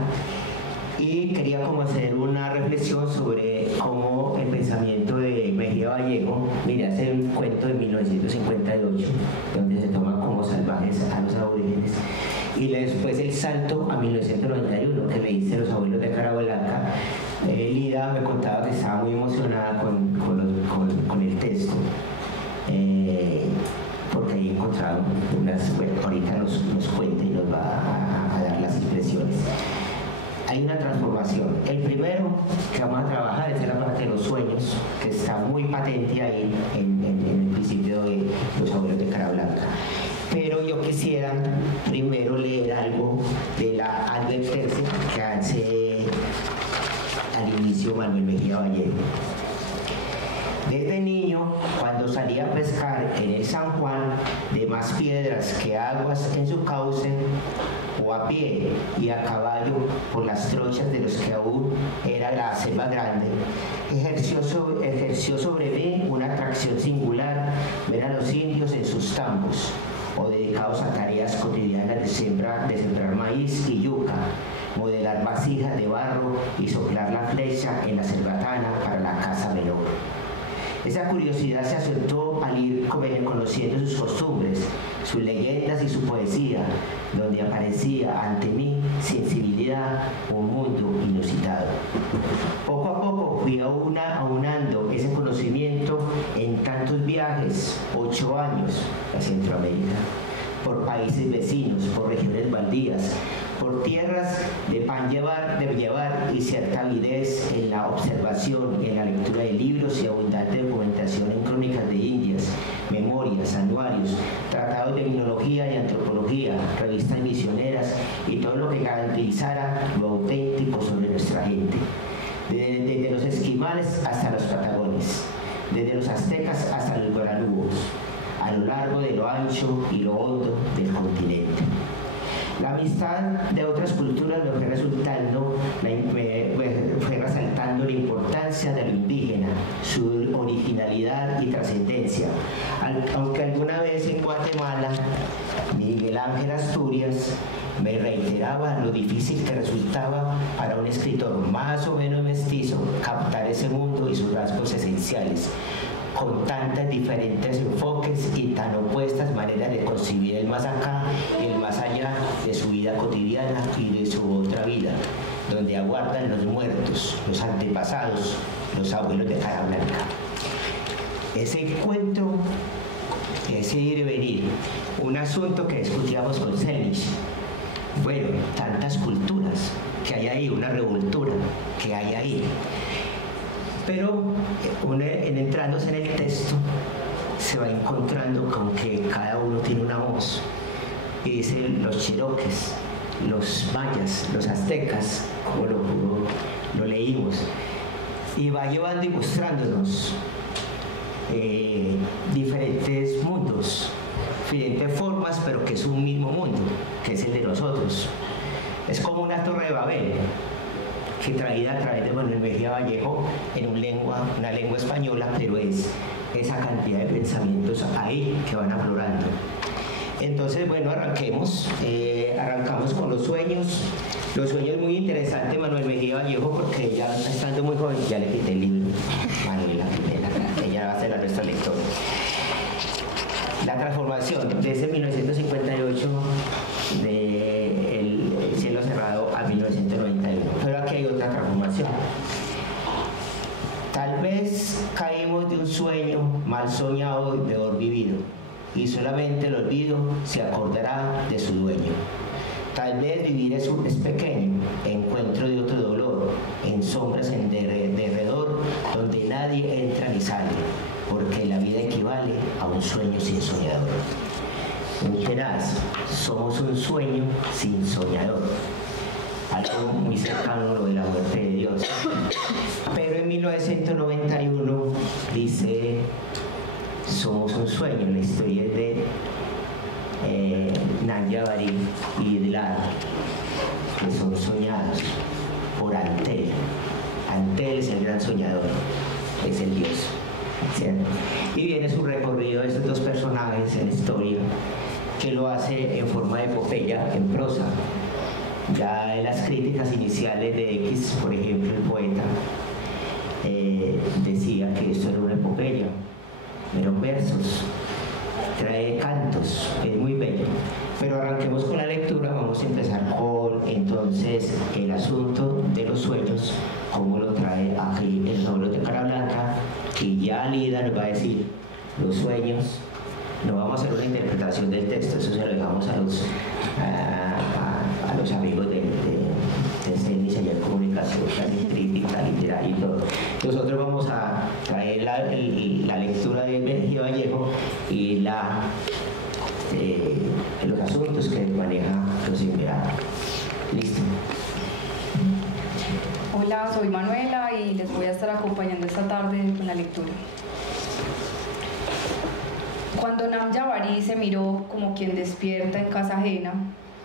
y quería como hacer una reflexión sobre cómo el pensamiento de Mejía Vallejo, mira, hace un cuento de 1958 donde se toman como salvajes a los aborígenes, y después el salto a 1991 que le hice Los abuelos de cara blanca. Lida me contaba que estaba muy emocionada con el texto, porque ahí encontraron unas, bueno, ahorita nos cuenta y nos va a dar las impresiones. Hay una transformación. El primero que vamos a trabajar es la parte de los sueños, que está muy patente ahí en el principio de Los abuelos de cara blanca. Pero yo quisiera primero leer algo de la advertencia que hace al inicio Manuel Mejía Vallejo. Desde niño, cuando salía a pescar en el San Juan, de más piedras que aguas en su cauce, o a pie y a caballo por las trochas de los que aún era la selva grande, ejerció sobre mí una atracción singular ver a los indios en sus tambos, o dedicados a tareas cotidianas de sembrar maíz y yuca, modelar vasijas de barro y soplar la flecha en la cerbatana para la caza menor. Esa curiosidad se acentuó al ir conociendo sus costumbres, sus leyendas y su poesía, donde aparecía ante mí sensibilidad, un mundo inusitado. Poco a poco fui aunando ese conocimiento en tantos viajes, 8 años a Centroamérica, por países vecinos, por regiones baldías, por tierras de pan de llevar y cierta avidez en la observación y en la lectura de libros y abundante documentación en crónicas de indias, memorias, anuarios, tratados de minología y antropología, revistas misioneras y todo lo que garantizara lo auténtico sobre nuestra gente. Desde los esquimales hasta los patagones, desde los aztecas hasta los guaralúos, a lo largo de lo ancho y lo hondo del continente. La amistad de otras culturas me fue resaltando la importancia de lo indígena, su originalidad y trascendencia. Aunque alguna vez en Guatemala, Miguel Ángel Asturias me reiteraba lo difícil que resultaba para un escritor más o menos mestizo captar ese mundo y sus rasgos esenciales, con tantos diferentes enfoques y tan opuestas maneras de concebir el más acá y el más allá de su vida cotidiana y de su otra vida, donde aguardan los muertos, los antepasados, los abuelos de cara blanca. Ese encuentro, ese ir y venir, un asunto que discutíamos con Selnich. Bueno, tantas culturas que hay ahí, una revoltura que hay ahí. Pero entrándose en el texto se va encontrando con que cada uno tiene una voz. Y dice los cheroques, los mayas, los aztecas, como lo leímos. Y va llevando y mostrándonos diferentes mundos, diferentes formas, pero que es un mismo mundo, que es el de nosotros. Es como una torre de Babel, que traída a través de Manuel Mejía Vallejo en una lengua española, pero es esa cantidad de pensamientos ahí que van aflorando. Entonces, bueno, arranquemos. Arrancamos con los sueños. Los sueños muy interesantes, Manuel Mejía Vallejo, porque ya estando muy joven, ya le quité el libro. Manuela, ella va a ser la nuestra lectora. La transformación desde 1958 de El cielo cerrado a 1991. Pero aquí hay otra transformación. caímos de un sueño mal soñado y peor vivido, y solamente el olvido se acordará de su dueño. Tal vez vivir es pequeño, encuentro de otro dolor, en sombras en derredor, donde nadie entra ni sale, porque la vida equivale a un sueño sin soñador. Muy tenaz, somos un sueño sin soñador. Algo muy cercano a lo de la muerte de Dios. Pero en 1991 dice, somos un sueño. La historia es de Namjabari y Dilar, que son soñados por Antel. Antel es el gran soñador, es el Dios. ¿Cierto? Y viene su recorrido de estos dos personajes en la historia, que lo hace en forma de epopeya, en prosa. Ya en las críticas iniciales de X, por ejemplo, el poeta decía que esto era una epopeya, eran versos, trae cantos, es muy bello. Pero arranquemos con la lectura. Vamos a empezar con entonces el asunto de los sueños, como lo trae aquí el Novelos de Cara Blanca, y ya Lida nos va a decir los sueños. No vamos a hacer una interpretación del texto, eso se lo dejamos a los amigos de CENIS, allá en comunicación, crítica, literaria y todo. Nosotros vamos a traer la lectura de Mejía Vallejo y los asuntos que maneja los invitados. Listo. Hola, soy Manuela y les voy a estar acompañando esta tarde con la lectura. Cuando Namjabari se miró como quien despierta en casa ajena,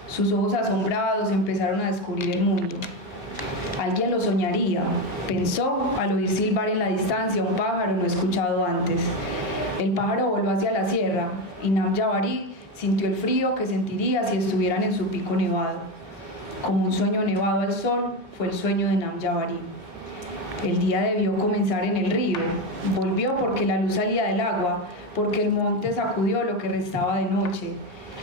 sus ojos asombrados empezaron a descubrir el mundo. Alguien lo soñaría, pensó al oír silbar en la distancia un pájaro no escuchado antes. El pájaro voló hacia la sierra y Namjabari sintió el frío que sentiría si estuvieran en su pico nevado. Como un sueño nevado al sol, fue el sueño de Namjabari. El día debió comenzar en el río. Volvió porque la luz salía del agua, porque el monte sacudió lo que restaba de noche.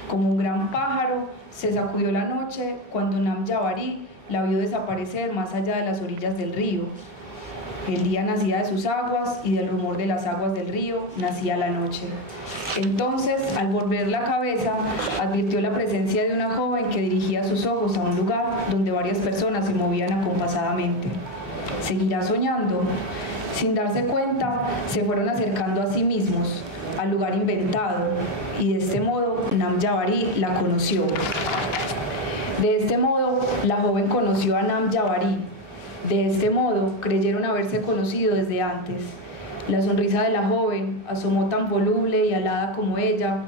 Como un gran pájaro, se sacudió la noche cuando Namjabari la vio desaparecer más allá de las orillas del río. El día nacía de sus aguas y del rumor de las aguas del río nacía la noche. Entonces, al volver la cabeza, advirtió la presencia de una joven que dirigía sus ojos a un lugar donde varias personas se movían acompasadamente. ¿Seguirá soñando? Sin darse cuenta, se fueron acercando a sí mismos, al lugar inventado, y de este modo Namjabari la conoció. De este modo, la joven conoció a Namjabari. De este modo, creyeron haberse conocido desde antes. La sonrisa de la joven asomó tan voluble y alada como ella.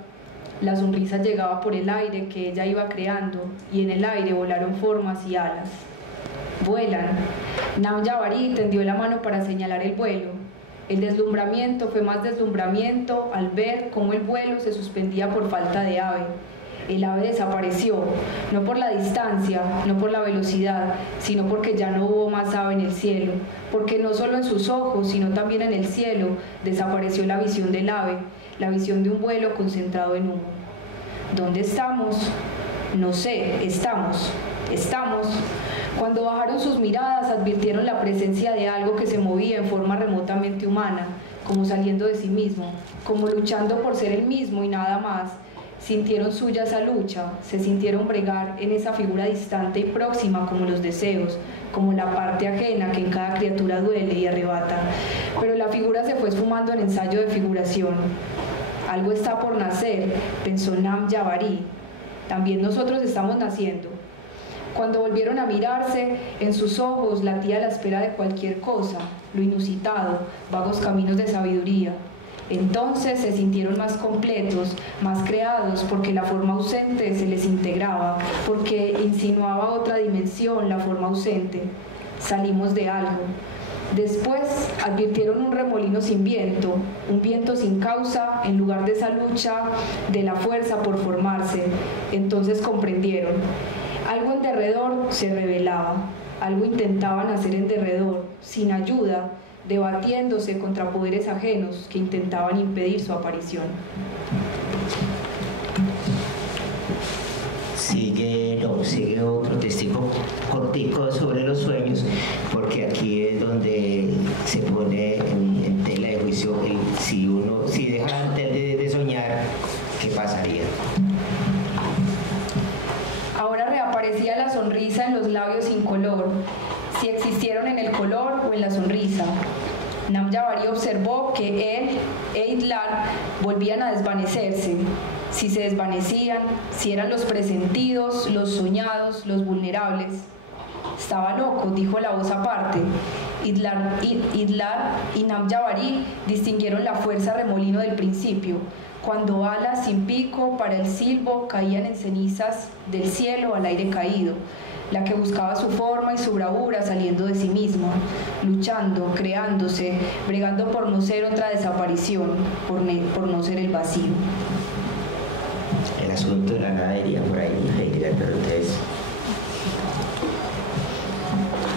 La sonrisa llegaba por el aire que ella iba creando, y en el aire volaron formas y alas. Vuelan. Namjabari tendió la mano para señalar el vuelo. El deslumbramiento fue más deslumbramiento al ver cómo el vuelo se suspendía por falta de ave. El ave desapareció, no por la distancia, no por la velocidad, sino porque ya no hubo más ave en el cielo, porque no solo en sus ojos, sino también en el cielo desapareció la visión del ave, la visión de un vuelo concentrado en humo. ¿Dónde estamos? No sé, estamos. Cuando bajaron sus miradas, advirtieron la presencia de algo que se movía en forma remotamente humana, como saliendo de sí mismo, como luchando por ser el mismo y nada más. Sintieron suya esa lucha, se sintieron bregar en esa figura distante y próxima como los deseos, como la parte ajena que en cada criatura duele y arrebata. Pero la figura se fue esfumando en ensayo de figuración. Algo está por nacer, pensó Namjabari. También nosotros estamos naciendo. Cuando volvieron a mirarse, en sus ojos latía la espera de cualquier cosa, lo inusitado, vagos caminos de sabiduría. Entonces se sintieron más completos, más creados, porque la forma ausente se les integraba, porque insinuaba otra dimensión la forma ausente. Salimos de algo. Después advirtieron un remolino sin viento, un viento sin causa en lugar de esa lucha de la fuerza por formarse. Entonces comprendieron. Algo en derredor se revelaba, algo intentaban hacer en derredor, sin ayuda, debatiéndose contra poderes ajenos que intentaban impedir su aparición. Sigue otro testigo cortico sobre los sueños, porque aquí es donde se pone en tela si dejaran de soñar, ¿qué pasaría? Ahora reaparecía la sonrisa en los labios sin color, si existieron en el color o en la sonrisa. Namjavari observó que él e Idlar volvían a desvanecerse. Si se desvanecían, si eran los presentidos, los soñados, los vulnerables. Estaba loco, dijo la voz aparte. Idlar y Namjavari distinguieron la fuerza remolino del principio, cuando alas sin pico para el silbo caían en cenizas del cielo al aire caído, la que buscaba su forma y su bravura saliendo de sí misma, luchando, creándose, bregando por no ser otra desaparición, por no ser el vacío. El asunto de la ganadería por ahí, quería preguntar eso.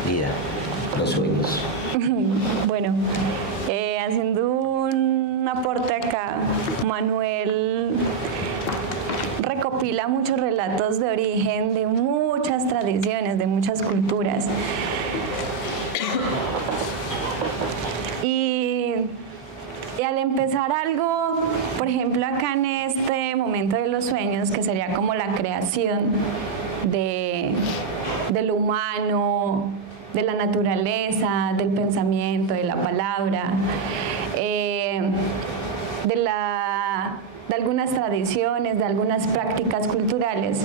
Vida, los sueños. Bueno, haciendo un aporte acá, Manuel recopila muchos relatos de origen de muchas tradiciones, de muchas culturas. Y al empezar algo, por ejemplo acá en este momento de los sueños, que sería como la creación de lo humano, de la naturaleza, del pensamiento, de la palabra, de algunas tradiciones, de algunas prácticas culturales.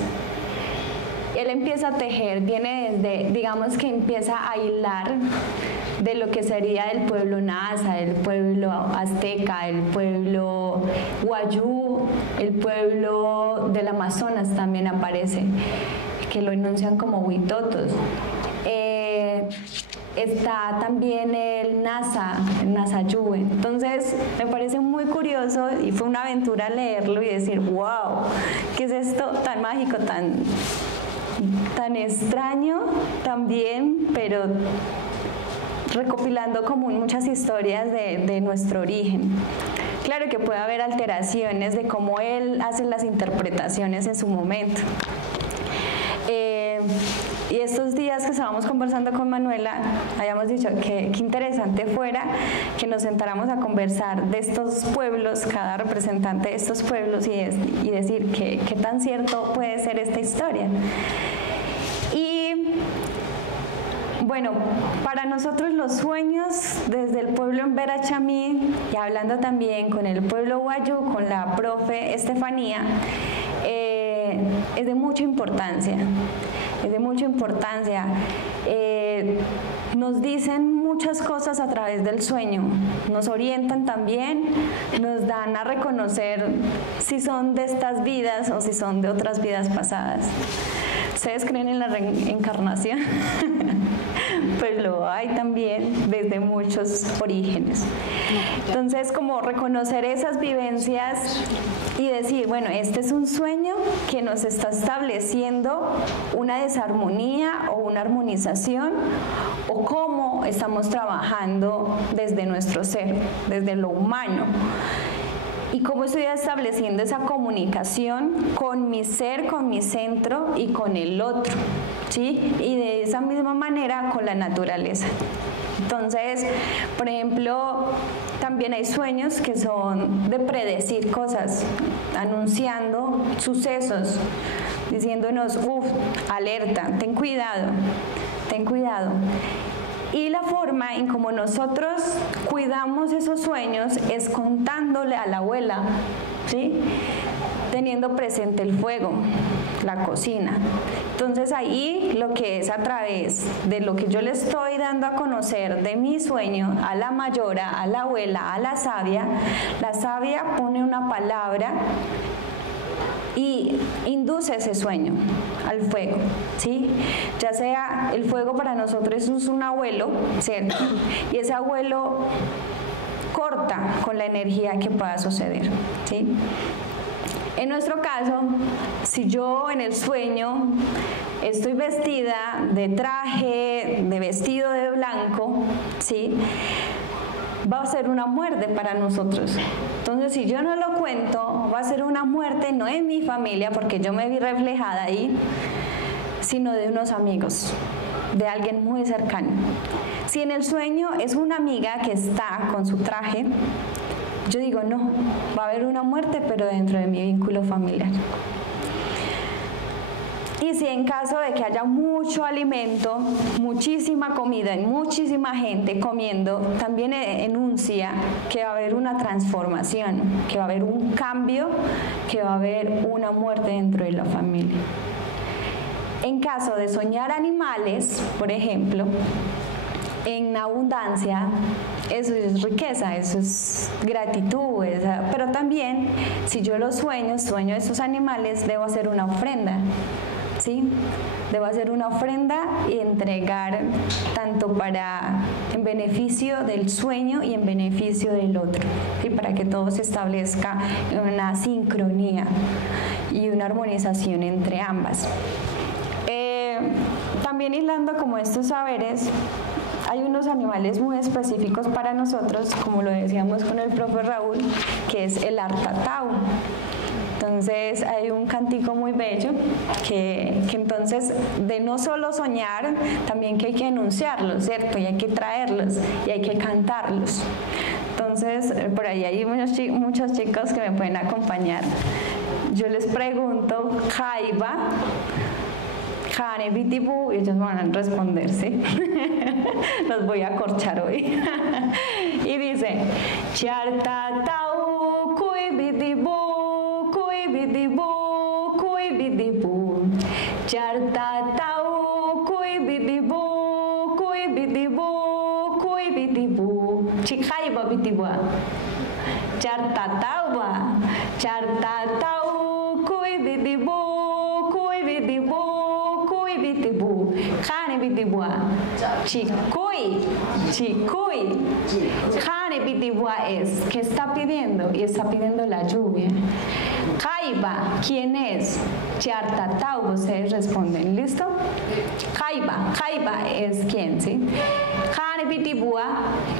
Él empieza a tejer, viene desde, digamos que empieza a hilar de lo que sería el pueblo Nasa, el pueblo azteca, el pueblo Wayuu, el pueblo del Amazonas también aparece, que lo enuncian como Huitotos. Está también el Nasayue. Entonces me parece muy curioso y fue una aventura leerlo y decir, wow, ¿qué es esto tan mágico, tan extraño también, pero recopilando como muchas historias de nuestro origen? Claro que puede haber alteraciones de cómo él hace las interpretaciones en su momento. Y estos días que estábamos conversando con Manuela, habíamos dicho que interesante fuera que nos sentáramos a conversar de estos pueblos, cada representante de estos pueblos, y decir qué tan cierto puede ser esta historia. Y bueno, para nosotros los sueños, desde el pueblo Embera Chamí, y hablando también con el pueblo Wayuu, con la profe Estefanía, es de mucha importancia. Es de mucha importancia. Nos dicen muchas cosas a través del sueño, nos orientan también, nos dan a reconocer si son de estas vidas o si son de otras vidas pasadas. ¿Ustedes creen en la reencarnación? Pues lo hay también desde muchos orígenes. Entonces, como reconocer esas vivencias y decir, bueno, este es un sueño que nos está estableciendo una desarmonía o una armonización, o cómo estamos trabajando desde nuestro ser, desde lo humano. Y cómo estoy estableciendo esa comunicación con mi ser, con mi centro y con el otro, ¿sí? Y de esa misma manera con la naturaleza. Entonces, por ejemplo, también hay sueños que son de predecir cosas, anunciando sucesos, diciéndonos, alerta, ten cuidado, ten cuidado. Y la forma en como nosotros cuidamos esos sueños es contándole a la abuela, ¿sí? Teniendo presente el fuego, la cocina. Entonces ahí lo que es a través de lo que yo le estoy dando a conocer de mi sueño a la mayora, a la abuela, a la sabia pone una palabra y induce ese sueño al fuego, ¿sí? Ya sea el fuego para nosotros es un abuelo, ¿cierto? Y ese abuelo corta con la energía que pueda suceder, ¿sí? En nuestro caso, si yo en el sueño estoy vestida de traje, de vestido de blanco, ¿sí? Va a ser una muerte para nosotros. Entonces, si yo no lo cuento, va a ser una muerte no en mi familia, porque yo me vi reflejada ahí, sino de unos amigos, de alguien muy cercano. Si en el sueño es una amiga que está con su traje, yo digo, no, va a haber una muerte, pero dentro de mi vínculo familiar. Y si en caso de que haya mucho alimento, muchísima comida y muchísima gente comiendo, también enuncia que va a haber una transformación, que va a haber un cambio, que va a haber una muerte dentro de la familia. En caso de soñar animales, por ejemplo, en abundancia, eso es riqueza, eso es gratitud, pero también si yo los sueño esos animales, debo hacer una ofrenda, ¿sí? Debo hacer una ofrenda y entregar tanto en beneficio del sueño y en beneficio del otro, ¿sí? Para que todo se establezca una sincronía y una armonización entre ambas. También hilando como estos saberes, hay unos animales muy específicos para nosotros, como lo decíamos con el profe Raúl, que es el artatau. Entonces hay un cantico muy bello que entonces de no solo soñar, también que hay que enunciarlos, ¿cierto? Y hay que traerlos y hay que cantarlos. Entonces por ahí hay muchos chicos que me pueden acompañar. Yo les pregunto, Jaiba, Jane Bitibu, y ellos van a responder, ¿sí? Los voy a corchar hoy. Y dice, Chartatau, Kui Bitibu, Kui Bitibu, Kui Bitibu. Chartatau, Kui Bitibu, Kui Bitibu, Kui Bitibu. Chikaiba Bitibua. Chartatauba, Chartatau, Kui Bitibu, Kui Bitibu. Bitibu, Jane Bitibua, Chicuy, Jane Bitibua es que está pidiendo y está pidiendo la lluvia. Jaiba, ¿quién es? Chartatau, ustedes responden, ¿listo? Jaiba es quién, ¿sí? Jane Bitibua,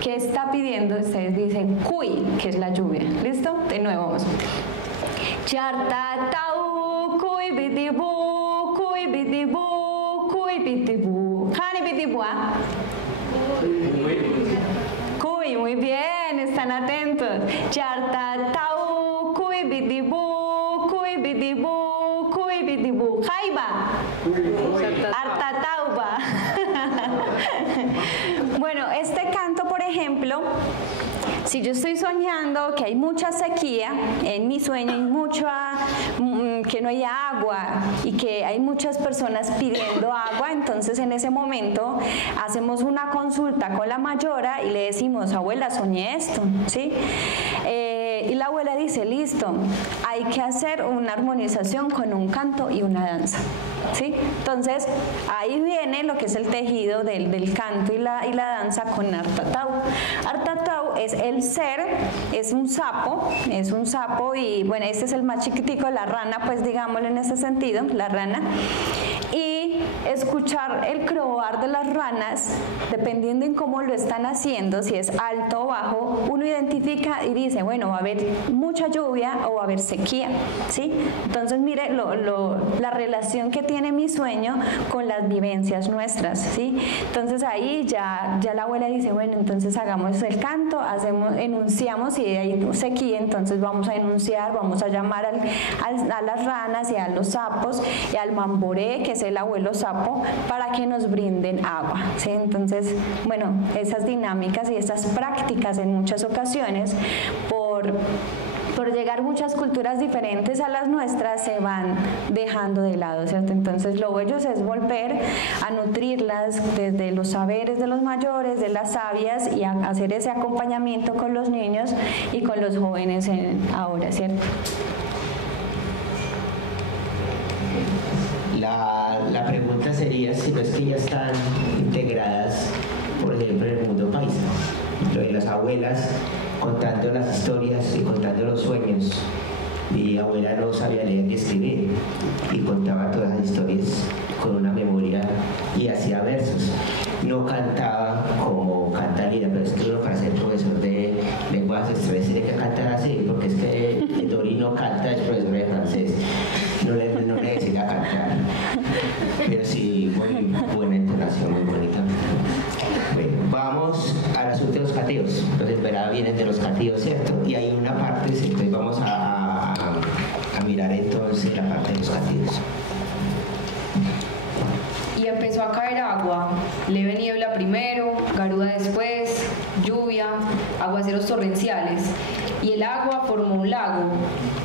¿qué está pidiendo? Ustedes dicen Cuy, que es la lluvia, ¿listo? De nuevo vamos. Chartatau, Cuy Bitibu, Cuy Bitibu. Bitibu. Jane Bitibua. Cuy, muy bien, están atentos. Chartatau, Cuy Bitibu, Cuy Bitibu, Cuy Bitibu. Jaiba. Artatauba. Bueno, este canto, por ejemplo, si yo estoy soñando que hay mucha sequía, en mi sueño hay que no hay agua y que hay muchas personas pidiendo agua, entonces en ese momento hacemos una consulta con la mayora y le decimos, abuela, soñé esto, ¿sí? Y la abuela dice, listo, hay que hacer una armonización con un canto y una danza, ¿sí? Entonces ahí viene lo que es el tejido del canto y la danza con Artatau. Artatau es el ser, es un sapo y bueno, este es el más chiquitico, la rana, pues digámoslo en ese sentido, la rana. Y escuchar el croar de las ranas, dependiendo en cómo lo están haciendo, si es alto o bajo, uno identifica y dice, bueno, va a haber mucha lluvia o va a haber sequía, ¿sí? Entonces mire la relación que tiene mi sueño con las vivencias nuestras, ¿sí? Entonces ahí ya la abuela dice, bueno, entonces hagamos el canto, enunciamos y hay sequía, entonces vamos a enunciar, vamos a llamar a las ranas y a los sapos y al mamboré, que es el abuelo sapo, para que nos brinden agua, ¿sí? Entonces, bueno, esas dinámicas y esas prácticas en muchas ocasiones, por llegar muchas culturas diferentes a las nuestras, se van dejando de lado, ¿cierto? Entonces lo bello es volver a nutrirlas desde los saberes de los mayores, de las sabias, y a hacer ese acompañamiento con los niños y con los jóvenes ahora, ¿cierto? La pregunta sería si no es que ya están integradas, por ejemplo, en el mundo paisa, lo de las abuelas contando las historias y contando los sueños. Mi abuela no sabía leer ni escribir y contaba todas las historias con una memoria y hacía versos. No cantaba como canta Lina, pero es que uno, para ser profesor de lenguas extranjeras, tiene que cantar así, porque es que Dori no canta, es profesor de francés, no le enseña a cantar, pero sí muy buena entonada. nació muy bonita. Bueno, vamos al asunto de los cateos. Entonces, verá, vienen de los cateos, ¿cierto? Y hay una parte, entonces vamos a mirar entonces la parte de los cateos. Y empezó a caer agua, leve niebla primero, garuda después, lluvia, aguaceros torrenciales, y el agua formó un lago,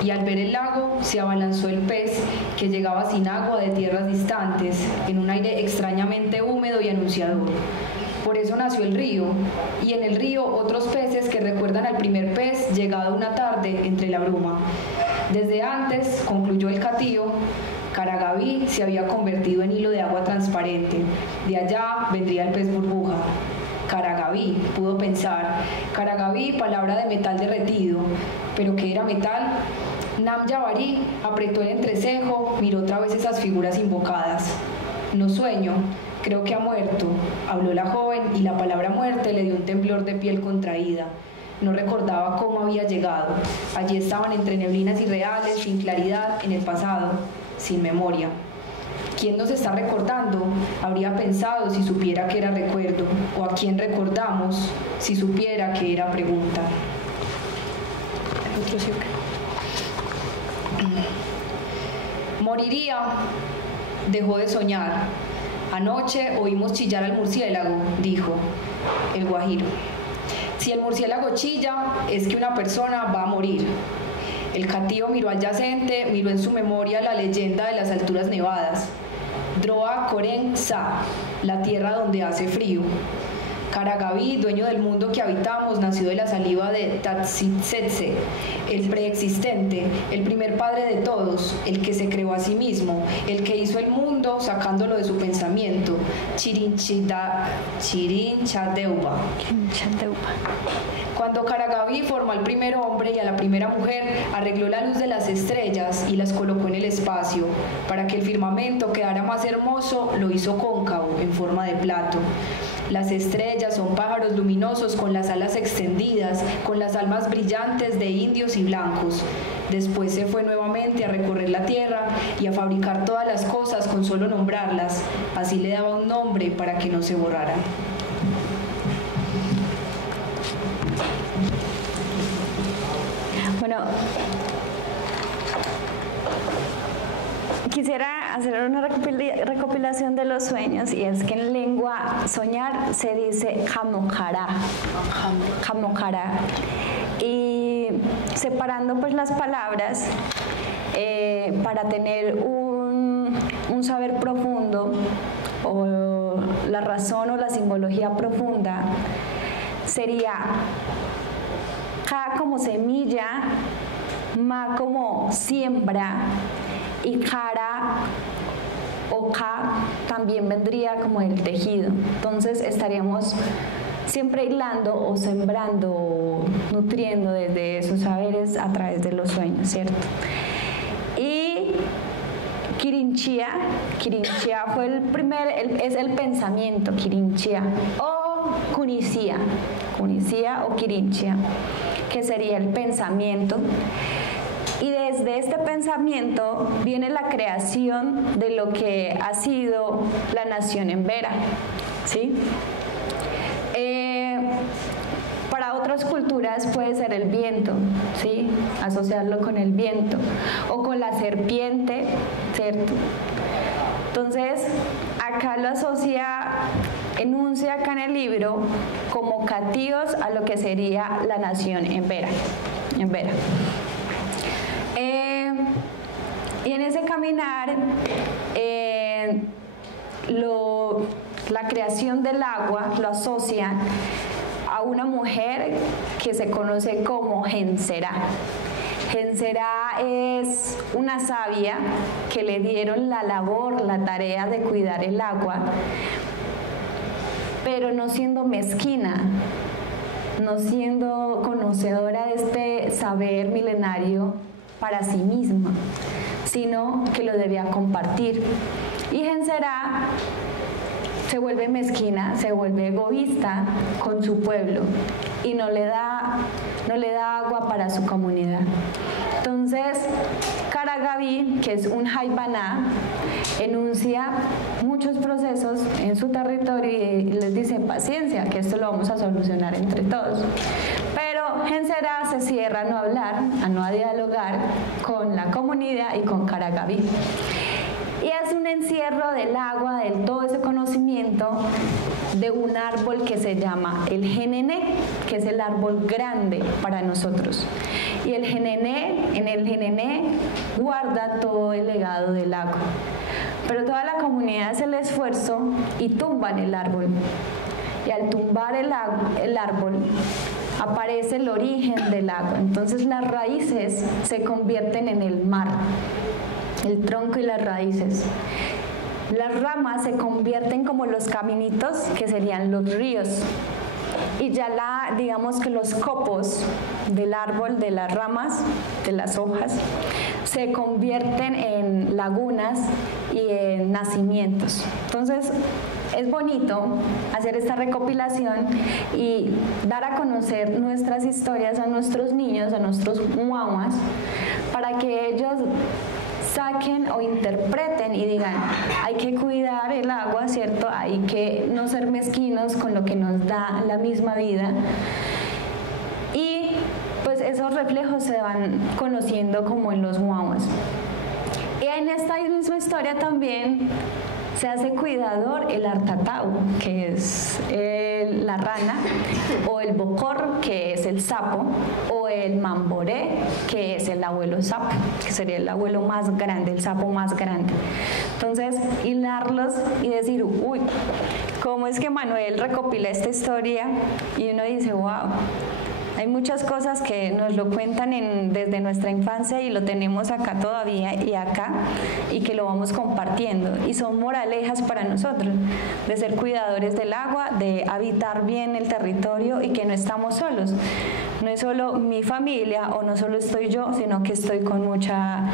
y al ver el lago se abalanzó el pez que llegaba sin agua de tierras distantes, en un aire extrañamente húmedo y anunciador. Por eso nació el río, y en el río otros peces que recuerdan al primer pez llegado una tarde entre la bruma. Desde antes, concluyó el catío, Caragaví se había convertido en hilo de agua transparente. De allá vendría el pez burbuja. Caragaví, pudo pensar. Caragaví, palabra de metal derretido. ¿Pero qué era metal? Nam Yavari apretó el entrecejo, miró otra vez esas figuras invocadas. No sueño, creo que ha muerto, habló la joven, y la palabra muerte le dio un temblor de piel contraída. No recordaba cómo había llegado. Allí estaban entre neblinas irreales, sin claridad, en el pasado, sin memoria. ¿Quién nos está recordando? Habría pensado si supiera que era recuerdo, o a quién recordamos si supiera que era pregunta. Moriría, dejó de soñar. Anoche oímos chillar al murciélago, dijo el guajiro. Si el murciélago chilla, es que una persona va a morir. El catío miró al yacente, miró en su memoria la leyenda de las alturas nevadas. Droa Koren Sa, la tierra donde hace frío. Caragaví, dueño del mundo que habitamos, nació de la saliva de Tatsitsetse, el preexistente, el primer padre de todos, el que se creó a sí mismo, el que hizo el mundo sacándolo de su pensamiento. Chirinchadeuba. Cuando Caragaví formó al primer hombre y a la primera mujer, arregló la luz de las estrellas y las colocó en el espacio. Para que el firmamento quedara más hermoso, lo hizo cóncavo, en forma de plato. Las estrellas son pájaros luminosos con las alas extendidas, con las almas brillantes de indios y blancos. Después se fue nuevamente a recorrer la tierra y a fabricar todas las cosas con solo nombrarlas. Así le daba un nombre para que no se borraran. Bueno, quisiera hacer una recopilación de los sueños, y es que en lengua soñar se dice jamokara, y separando pues las palabras para tener un saber profundo, o la razón o la simbología profunda, sería ja como semilla, ma como siembra, y kara o ka también vendría como el tejido. Entonces estaríamos siempre hilando o sembrando, o nutriendo desde esos saberes a través de los sueños, ¿cierto? Y Kirinchia fue es el pensamiento, Kirinchia, o Kunisia o Kirinchia, que sería el pensamiento. Y desde este pensamiento viene la creación de lo que ha sido la nación embera, ¿sí? Para otras culturas puede ser el viento, ¿sí? Asociarlo con el viento, o con la serpiente, ¿cierto? Entonces, acá lo enuncia acá en el libro como catíos a lo que sería la nación embera. Y en ese caminar, la creación del agua lo asocian a una mujer que se conoce como Genserá. Genserá es una sabia que le dieron la tarea de cuidar el agua, pero no siendo mezquina, no siendo conocedora de este saber milenario para sí misma, sino que lo debía compartir. Y Genserá se vuelve mezquina, se vuelve egoísta con su pueblo y no le da agua para su comunidad. Entonces, Karagaví, que es un Jaibaná, enuncia muchos procesos en su territorio y les dice paciencia, que esto lo vamos a solucionar entre todos. Pero Genserá se cierra a no hablar, a no dialogar con la comunidad y con Karagaví. Y es un encierro del agua, de todo ese conocimiento, de un árbol que se llama el Jenené, que es el árbol grande para nosotros. Y el Jenené, en el Jenené guarda todo el legado del agua. Pero toda la comunidad hace el esfuerzo y tumban el árbol. Y al tumbar el árbol, aparece el origen del agua. Entonces las raíces se convierten en el mar. El tronco y las raíces. Las ramas se convierten como los caminitos, que serían los ríos. Y ya digamos que los copos del árbol, de las ramas, de las hojas, se convierten en lagunas y en nacimientos. Entonces, es bonito hacer esta recopilación y dar a conocer nuestras historias a nuestros niños, a nuestros guaguas, para que ellos saquen o interpreten y digan, hay que cuidar el agua, ¿cierto? Hay que no ser mezquinos con lo que nos da la misma vida. Y pues esos reflejos se van conociendo como en los guaguas. Y en esta misma historia también se hace cuidador el artatau, que es la rana, o el bocor, que es el sapo, o el mamboré, que es el abuelo sapo, que sería el abuelo más grande, el sapo más grande. Entonces, hilarlos y decir, uy, ¿cómo es que Manuel recopila esta historia? Y uno dice, wow. Hay muchas cosas que nos lo cuentan desde nuestra infancia y lo tenemos acá todavía y acá, y que lo vamos compartiendo. Y son moralejas para nosotros, de ser cuidadores del agua, de habitar bien el territorio y que no estamos solos. No es solo mi familia o no solo estoy yo, sino que estoy con la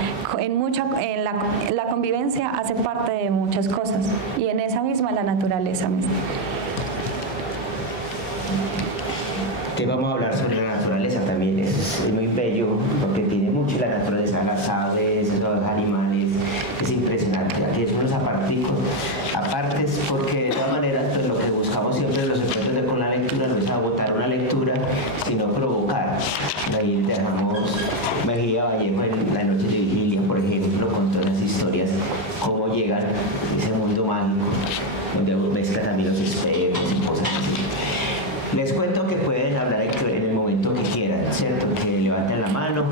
convivencia hace parte de muchas cosas. Y en esa misma la naturaleza misma. Que vamos a hablar sobre la naturaleza también, es muy bello porque tiene mucho la naturaleza, las aves, los animales, es impresionante. Aquí es unos aparticos, apartes, porque de todas maneras pues, lo que buscamos siempre en los encuentros con la lectura no es agotar una lectura, sino provocar. Ahí dejamos Mejía Vallejo en La Noche de Vigilia, por ejemplo, con todas las historias, cómo llegan a ese mundo mágico, donde mezclan también los espejos y cosas así. Les cuento que pueden hablar en el momento que quieran, ¿cierto? Que levanten la mano.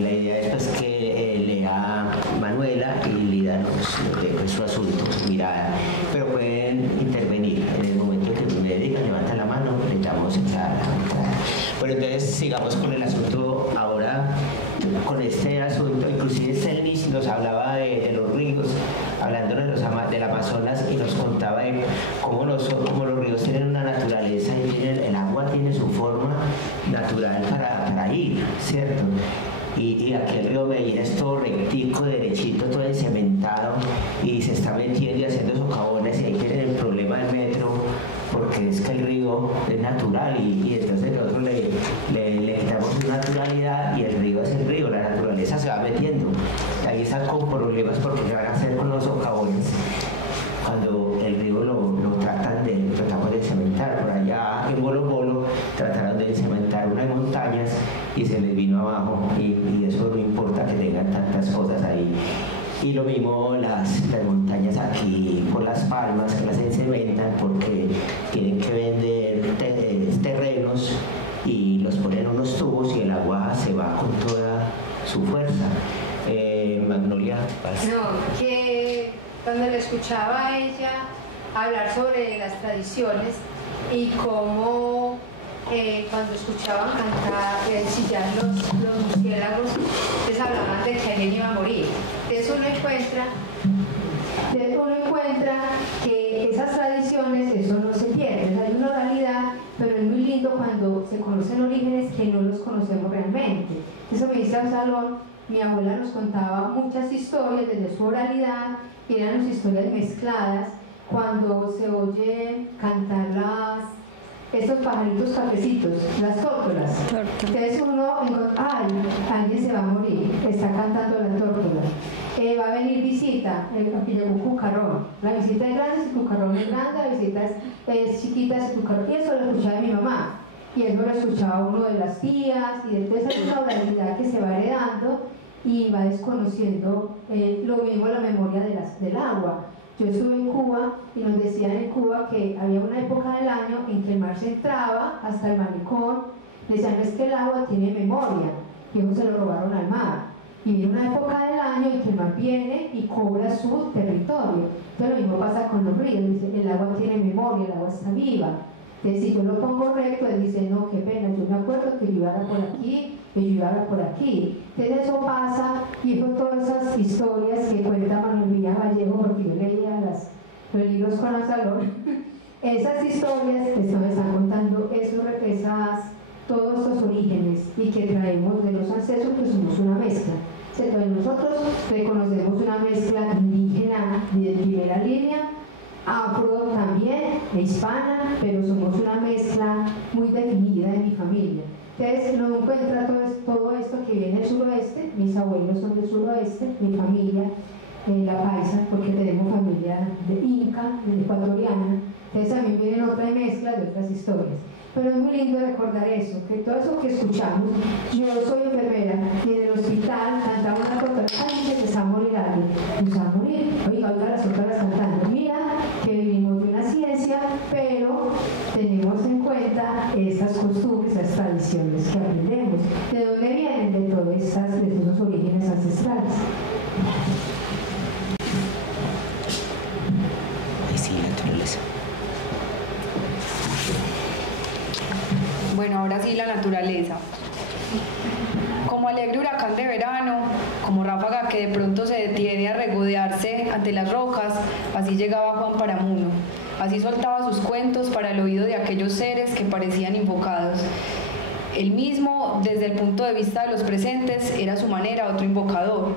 La idea es pues, que lea Manuela y Lida nos su asunto, su mirada. Pero pueden intervenir en el momento que me digan, levanten la mano, les damos entrada. Bueno, entonces sigamos con el asunto ahora, con este asunto. Inclusive Selnis nos hablaba de los ríos, hablando del Amazonas, y nos contaba de cómo los ríos tienen una naturaleza y el agua tiene su forma natural para ir, ¿cierto? Y aquí el río Medellín es todo rectico, derechito, todo encementado, y se está metiendo y haciendo socavones, y ahí tienen el problema del metro, porque es que el río es natural, y entonces nosotros le quitamos su naturalidad, y el río es el río, la naturaleza se va metiendo. Ahí están con problemas porque ¿qué van a hacer con los socavones? Cuando el río lo tratamos de cementar. Por allá en Bolo Bolo trataron de cementar unas montañas y se les vino abajo, y eso no importa que tengan tantas cosas ahí. Y lo mismo las montañas aquí por Las Palmas, que las cementan porque tienen que vender terrenos y los ponen en unos tubos y el agua se va con toda su fuerza. Magnolia, ¿vas? No, que cuando le escuchaba a ella hablar sobre las tradiciones y cómo cuando escuchaban cantar, chillar los murciélagos, les hablaban de que alguien iba a morir. De eso uno encuentra que esas tradiciones, eso no se pierde, hay una oralidad, pero es muy lindo cuando se conocen orígenes que no los conocemos realmente. Eso me dice Absalón. Mi abuela nos contaba muchas historias desde su oralidad, y eran las historias mezcladas. Cuando se oye cantar estos pajaritos cafecitos, las tórtolas. Entonces uno, ay, alguien se va a morir, está cantando la tórtola. Va a venir visita, aquí llegó un cucarrón. La visita es grande, su cucarrón es grande, la visita es chiquita, su cucarrón. Y eso lo escuchaba mi mamá. Y eso lo escuchaba uno de las tías, y después hay una oralidad que se va heredando y va desconociendo lo mismo la memoria del agua. Yo estuve en Cuba y nos decían en Cuba que había una época del año en que el mar se entraba hasta el malecón. Decían es que el agua tiene memoria, y eso se lo robaron al mar. Y viene una época del año en que el mar viene y cobra su territorio. Entonces lo mismo pasa con los ríos, dice, el agua tiene memoria, el agua está viva. Entonces si yo lo pongo recto, él dice, no, qué pena, yo me acuerdo que yo iba por aquí, que yo iba por aquí. Entonces eso pasa, y por todas esas historias que cuenta Manuel Villa Vallejo, porque yo leía los libros con Azalón, esas historias me están contando todos estos orígenes y que traemos de los ancestros, que somos una mezcla. Entonces nosotros reconocemos una mezcla indígena de primera línea, afro también, hispana, pero somos una mezcla muy definida en mi familia. Entonces no encuentra todo esto que viene del suroeste, mis abuelos son del suroeste, mi familia, la paisa, porque tenemos familia de inca, de ecuatoriana, entonces también vienen otra mezcla de otras historias. Pero es muy lindo recordar eso, que todo eso que escuchamos, yo soy enfermera y en el hospital cantamos una torta, ay, dice que se va a morir alguien, pues va a morir, oiga las otras cantando, mira que vivimos de una ciencia, pero tenemos en cuenta estas costumbres, estas tradiciones que aprendemos, de dónde vienen, de todos esos orígenes ancestrales. Sí, naturaleza. Bueno, ahora sí la naturaleza. Como alegre huracán de verano, como ráfaga que de pronto se detiene a regodearse ante las rocas, así llegaba Juan Paramuno. Así soltaba sus cuentos para el oído de aquellos seres que parecían invocados. Él mismo, desde el punto de vista de los presentes, era a su manera otro invocado.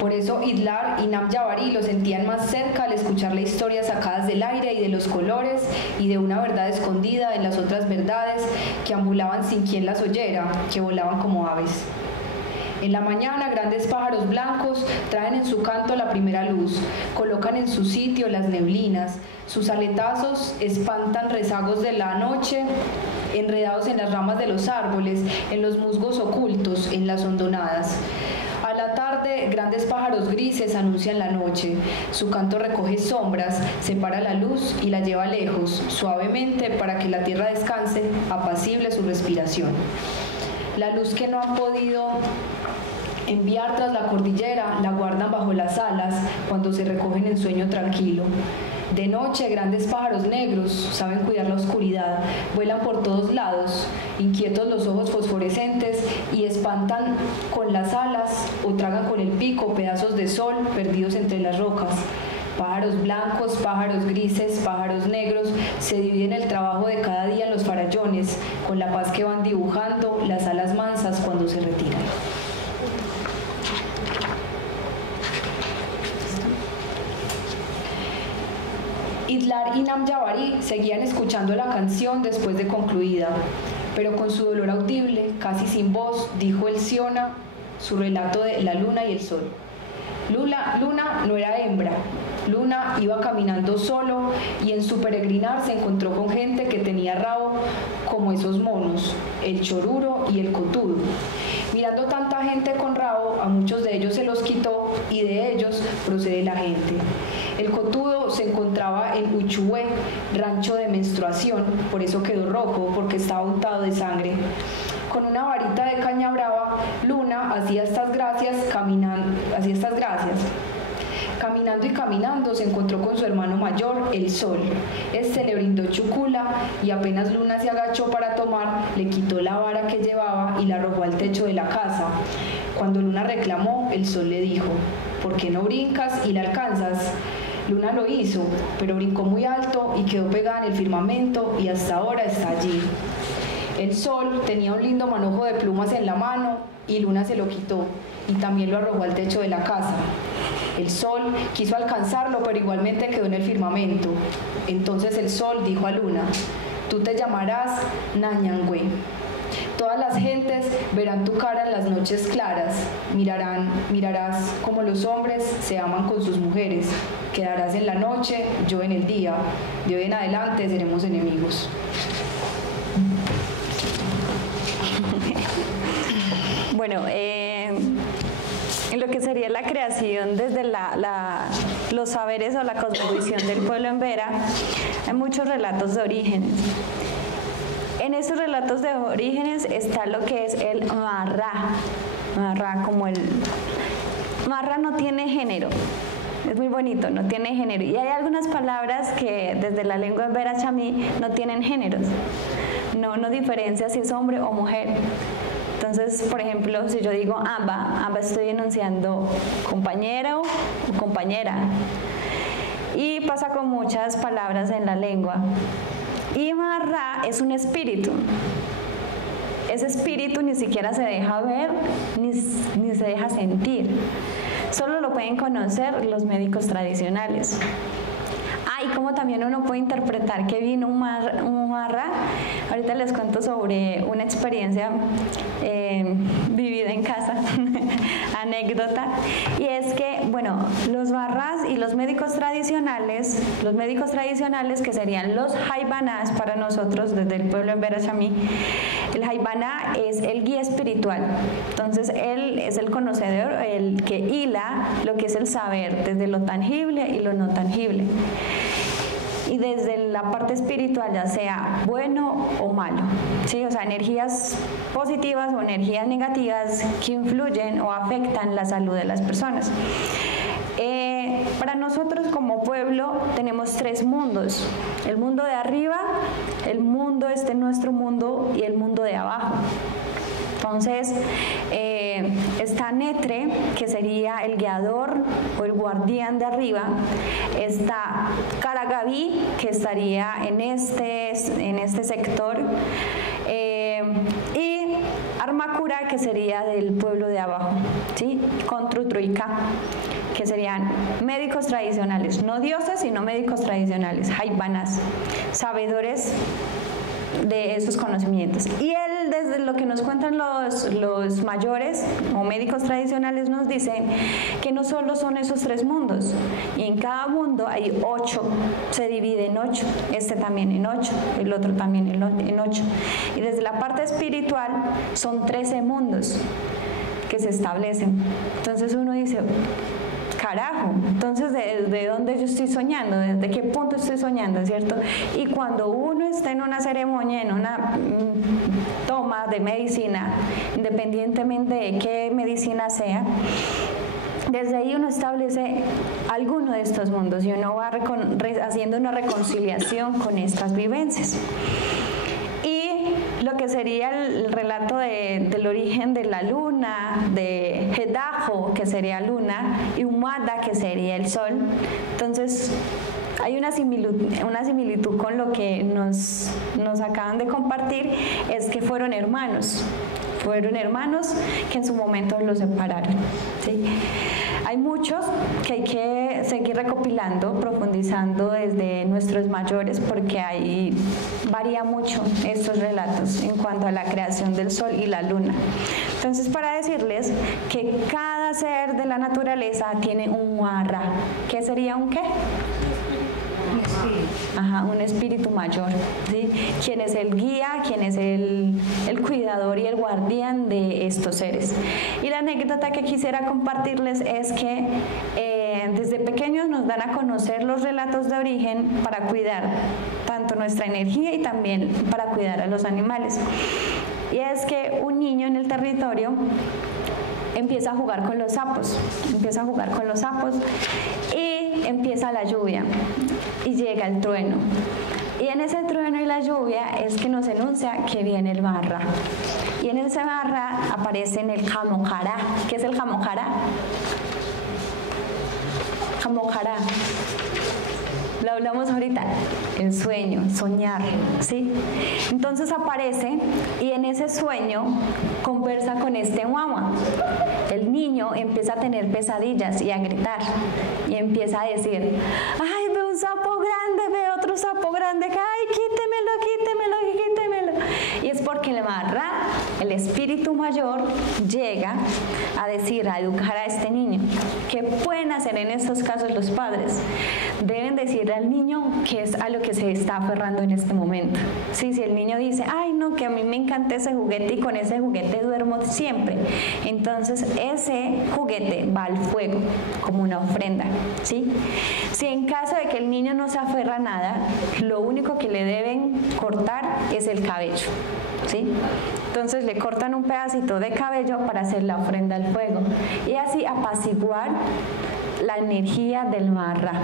Por eso Idlar y Namjavari lo sentían más cerca al escucharle historias sacadas del aire y de los colores y de una verdad escondida en las otras verdades que ambulaban sin quien las oyera, que volaban como aves. En la mañana, grandes pájaros blancos traen en su canto la primera luz, colocan en su sitio las neblinas, sus aletazos espantan rezagos de la noche, enredados en las ramas de los árboles, en los musgos ocultos, en las hondonadas. A la tarde, grandes pájaros grises anuncian la noche. Su canto recoge sombras, separa la luz y la lleva lejos, suavemente, para que la tierra descanse, apacible su respiración. La luz que no han podido enviar tras la cordillera la guardan bajo las alas cuando se recogen en sueño tranquilo. De noche, grandes pájaros negros saben cuidar la oscuridad, vuelan por todos lados, inquietos los ojos fosforescentes, y espantan con las alas o tragan con el pico pedazos de sol perdidos entre las rocas. Pájaros blancos, pájaros grises, pájaros negros se dividen el trabajo de cada día en los farallones, con la paz que van dibujando las alas mansas cuando se retiran. Idlar y Namjavari seguían escuchando la canción después de concluida, pero con su dolor audible, casi sin voz, dijo el Siona su relato de la luna y el sol. Luna no era hembra. Luna iba caminando solo y en su peregrinar se encontró con gente que tenía rabo como esos monos, el choruro y el cotudo. Mirando tanta gente con rabo, a muchos de ellos se los quitó y de ellos procede la gente. El cotudo se encontraba en Uchué, rancho de menstruación, por eso quedó rojo, porque estaba untado de sangre. Con una varita de caña brava, Luna hacía estas gracias. Caminando y caminando se encontró con su hermano mayor, el Sol. Este le brindó chucula y apenas Luna se agachó para tomar, le quitó la vara que llevaba y la arrojó al techo de la casa. Cuando Luna reclamó, el Sol le dijo: ¿por qué no brincas y la alcanzas? Luna lo hizo, pero brincó muy alto y quedó pegada en el firmamento y hasta ahora está allí. El Sol tenía un lindo manojo de plumas en la mano y Luna se lo quitó y también lo arrojó al techo de la casa. El sol quiso alcanzarlo, pero igualmente quedó en el firmamento. Entonces el sol dijo a Luna: tú te llamarás Nañangüe. Todas las gentes verán tu cara en las noches claras, mirarás como los hombres se aman con sus mujeres, quedarás en la noche, yo en el día, de hoy en adelante seremos enemigos. Bueno, en lo que sería la creación desde los saberes o la cosmovisión del pueblo en Vera, hay muchos relatos de orígenes. En esos relatos de orígenes está lo que es el marrá. Marrá no tiene género. Es muy bonito, no tiene género. Y hay algunas palabras que desde la lengua Vera Chamí no tienen géneros. No diferencia si es hombre o mujer. Entonces, por ejemplo, si yo digo amba estoy enunciando compañero o compañera. Y pasa con muchas palabras en la lengua. Y marrá es un espíritu. Ese espíritu ni siquiera se deja ver ni se deja sentir. Solo lo pueden conocer los médicos tradicionales. Y como también uno puede interpretar que vino un marrá. Ahorita les cuento sobre una experiencia vivida en casa, anécdota, y es que, bueno, los marrás y los médicos tradicionales que serían los jaibanás para nosotros desde el pueblo en Vera Chamí, el jaibaná es el guía espiritual. Entonces él es el conocedor, el que hila lo que es el saber desde lo tangible y lo no tangible. Y desde la parte espiritual, ya sea bueno o malo, ¿sí? O sea, energías positivas o energías negativas que influyen o afectan la salud de las personas. Para nosotros como pueblo tenemos tres mundos: el mundo de arriba, el mundo nuestro mundo y el mundo de abajo. Entonces, está Netre, que sería el guiador o el guardián de arriba. Está Caragaví, que estaría en este sector. Y Armacura, que sería del pueblo de abajo, ¿sí? Con Trutruica, que serían médicos tradicionales, no dioses, sino médicos tradicionales, jaibanas, sabedores de esos conocimientos. Y él, desde lo que nos cuentan los mayores o médicos tradicionales, nos dicen que no solo son esos tres mundos, y en cada mundo hay 8, se divide en 8, este también en 8, el otro también en 8, y desde la parte espiritual son 13 mundos que se establecen. Entonces uno dice: carajo, entonces ¿desde dónde yo estoy soñando? ¿Desde qué punto estoy soñando? ¿Cierto? Y cuando uno está en una ceremonia, en una toma de medicina, independientemente de qué medicina sea, desde ahí uno establece alguno de estos mundos y uno va haciendo una reconciliación con estas vivencias. Y lo que sería el relato del origen de la luna, de Hedajo, que sería luna, y Humada, que sería el sol. Entonces, hay una similitud con lo que nos acaban de compartir, es que fueron hermanos que en su momento los separaron, ¿sí? Hay muchos que hay que seguir recopilando, profundizando desde nuestros mayores, porque ahí varía mucho estos relatos en cuanto a la creación del sol y la luna. Entonces, para decirles que cada ser de la naturaleza tiene un marrá. ¿Qué sería un qué? Un espíritu mayor, ¿sí? Quien es el guía, quien es el cuidador y el guardián de estos seres. Y la anécdota que quisiera compartirles es que desde pequeños nos dan a conocer los relatos de origen para cuidar tanto nuestra energía y también para cuidar a los animales. Y es que un niño en el territorio empieza a jugar con los sapos, y empieza la lluvia y llega el trueno. Y en ese trueno y la lluvia es que nos enuncia que viene el marrá. Y en ese marrá aparece en el jamojará. ¿Qué es el jamojará? Jamojará. hablamos ahorita, el sueño, soñar, ¿sí? Entonces aparece y en ese sueño conversa con este guagua. El niño empieza a tener pesadillas y a gritar y empieza a decir, ay, veo un sapo grande, veo otro sapo grande, ay, quítemelo, quítemelo, quítemelo. Y es porque el Marra, el espíritu mayor, llega a decir, a educar a este niño. ¿Qué pueden hacer en estos casos los padres? Deben decirle al niño qué es a lo que se está aferrando en este momento. Sí, si el niño dice, ay no, que a mí me encanta ese juguete y con ese juguete duermo siempre, entonces ese juguete va al fuego como una ofrenda, ¿sí? Si en caso de que el niño no se aferra a nada, lo único que le deben cortar es el cabello, ¿sí? Entonces le cortan un pedacito de cabello para hacer la ofrenda al fuego y así apaciguar la energía del Marra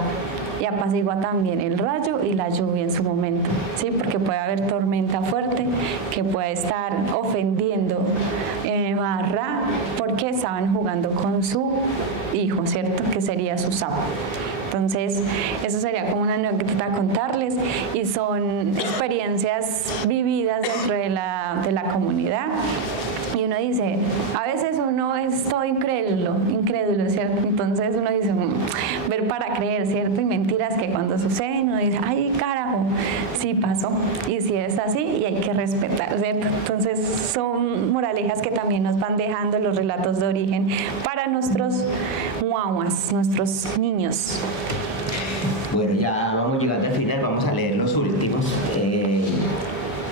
y apacigua también el rayo y la lluvia en su momento, ¿sí? Porque puede haber tormenta fuerte que puede estar ofendiendo Marra porque estaban jugando con su hijo, ¿cierto? Que sería su sapo. Entonces, eso sería como una anécdota a contarles y son experiencias vividas dentro de la comunidad. Y uno dice, a veces uno es todo incrédulo, ¿cierto? Entonces uno dice, ver para creer, ¿cierto? Y mentiras que cuando suceden uno dice, ay, carajo, sí pasó. Y sí es así y hay que respetar, ¿cierto? Entonces son moralejas que también nos van dejando los relatos de origen para nuestros guaguas, nuestros niños. Bueno, ya vamos llegando al final, vamos a leer los últimos.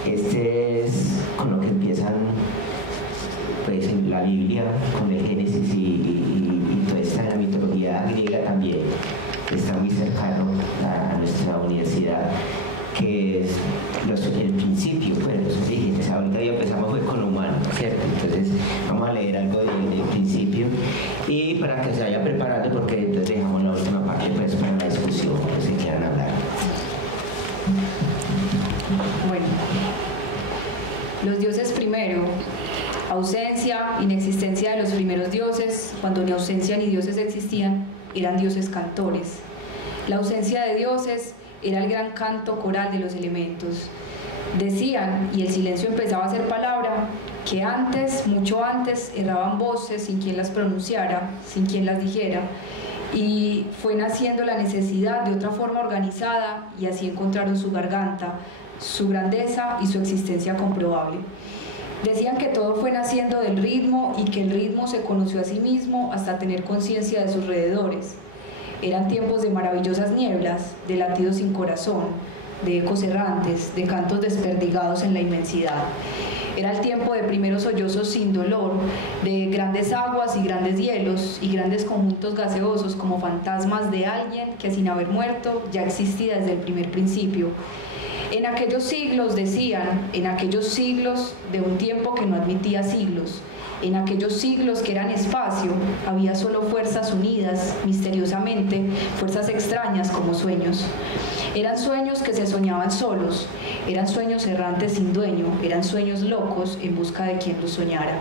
Este es con lo que empiezan pues en la Biblia, con el Génesis y toda esta la mitología griega también está muy cercano a nuestra universidad, que es el principio, bueno, los orígenes. Ahorita ya empezamos fue con lo humano, ¿cierto? Entonces vamos a leer algo del principio y para que se vaya preparando, porque entonces dejamos la última parte pues para la discusión, que se quieran hablar. Bueno, los dioses primero. Ausencia, inexistencia de los primeros dioses, cuando ni ausencia ni dioses existían, eran dioses cantores. La ausencia de dioses era el gran canto coral de los elementos. Decían, y el silencio empezaba a ser palabra, que antes, mucho antes, erraban voces sin quien las pronunciara, sin quien las dijera, y fue naciendo la necesidad de otra forma organizada, y así encontraron su garganta, su grandeza y su existencia comprobable. Decían que todo fue naciendo del ritmo y que el ritmo se conoció a sí mismo hasta tener conciencia de sus alrededores. Eran tiempos de maravillosas nieblas, de latidos sin corazón, de ecos errantes, de cantos desperdigados en la inmensidad. Era el tiempo de primeros sollozos sin dolor, de grandes aguas y grandes hielos y grandes conjuntos gaseosos como fantasmas de alguien que sin haber muerto ya existía desde el primer principio. En aquellos siglos, decían, en aquellos siglos de un tiempo que no admitía siglos, en aquellos siglos que eran espacio, había solo fuerzas unidas, misteriosamente, fuerzas extrañas como sueños. Eran sueños que se soñaban solos, eran sueños errantes sin dueño, eran sueños locos en busca de quien los soñara.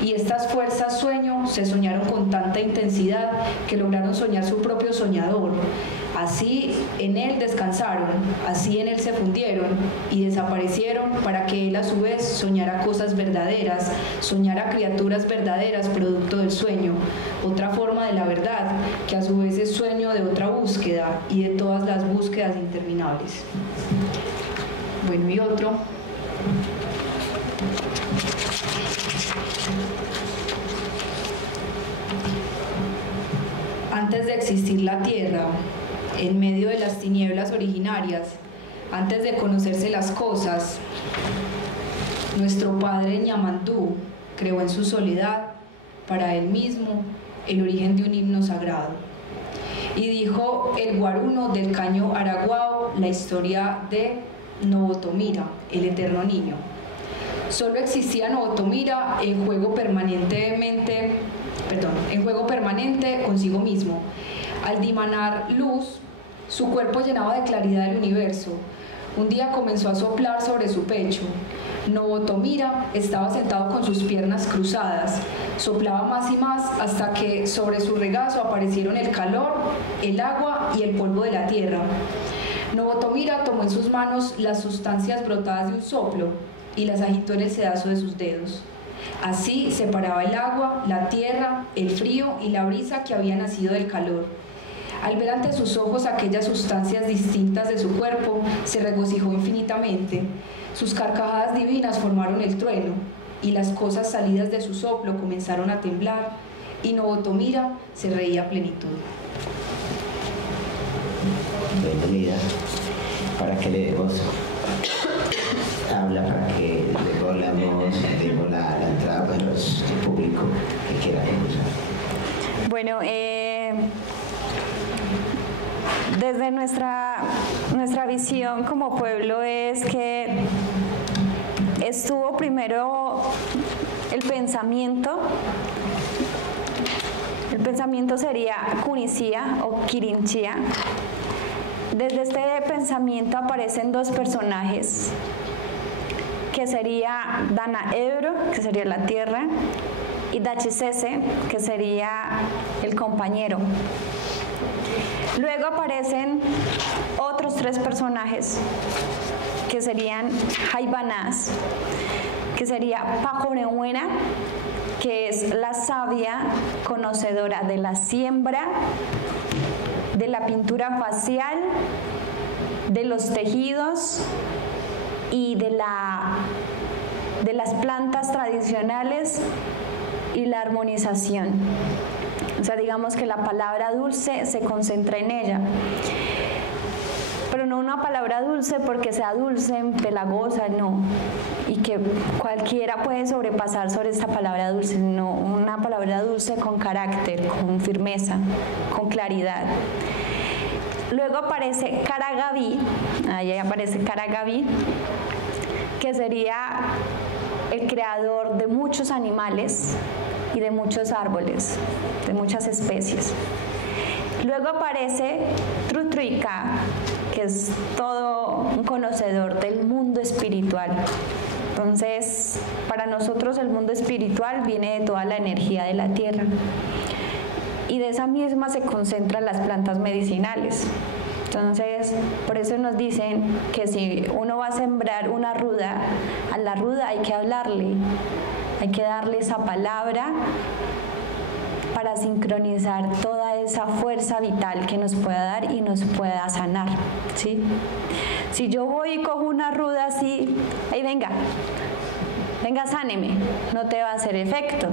Y estas fuerzas sueño se soñaron con tanta intensidad que lograron soñar su propio soñador. Así en él descansaron, así en él se fundieron y desaparecieron para que él a su vez soñara cosas verdaderas, soñara criaturas verdaderas producto del sueño, otra forma de la verdad, que a su vez es sueño de otra búsqueda y de todas las búsquedas interminables. Bueno, y otro. Antes de existir la tierra, en medio de las tinieblas originarias, antes de conocerse las cosas, nuestro padre Ñamandú creó en su soledad, para él mismo, el origen de un himno sagrado. Y dijo el guaruno del Caño Araguao la historia de Novotomira, el eterno niño. Solo existía Novotomira en juego permanente consigo mismo. Al dimanar luz, su cuerpo llenaba de claridad el universo. Un día comenzó a soplar sobre su pecho. Novotomira estaba sentado con sus piernas cruzadas. Soplaba más y más hasta que sobre su regazo aparecieron el calor, el agua y el polvo de la tierra. Novotomira tomó en sus manos las sustancias brotadas de un soplo y las agitó en el sedazo de sus dedos. Así separaba el agua, la tierra, el frío y la brisa que había nacido del calor. Al ver ante sus ojos aquellas sustancias distintas de su cuerpo, se regocijó infinitamente. Sus carcajadas divinas formaron el trueno, y las cosas salidas de su soplo comenzaron a temblar, y Novotomira se reía a plenitud. Bienvenida, para que le demos habla, para que luego demos la entrada para el público que quiera escuchar. Bueno, desde nuestra visión como pueblo es que estuvo primero el pensamiento. El pensamiento sería Kunisía o Kirinchía. Desde este pensamiento aparecen dos personajes, que sería Dana Ebro, que sería la tierra, y Dachisese, que sería el compañero. Luego aparecen otros tres personajes, que serían Jaibanás, que sería Pajorehuena, que es la sabia conocedora de la siembra, de la pintura facial, de los tejidos y de las plantas tradicionales y la armonización. O sea, digamos que la palabra dulce se concentra en ella. Pero no una palabra dulce porque sea dulce, empalagosa, no. Y que cualquiera puede sobrepasar sobre esta palabra dulce, no. Una palabra dulce con carácter, con firmeza, con claridad. Luego aparece Karagavi, ahí aparece Karagavi, que sería el creador de muchos animales y de muchos árboles, de muchas especies. Luego aparece Trutruika, que es todo un conocedor del mundo espiritual. Entonces, para nosotros el mundo espiritual viene de toda la energía de la tierra. Y de esa misma se concentran las plantas medicinales. Entonces, por eso nos dicen que si uno va a sembrar una ruda, a la ruda hay que hablarle, hay que darle esa palabra para sincronizar toda esa fuerza vital que nos pueda dar y nos pueda sanar, ¿sí? Si yo voy y cojo una ruda así, ahí venga, sáneme, no te va a hacer efecto,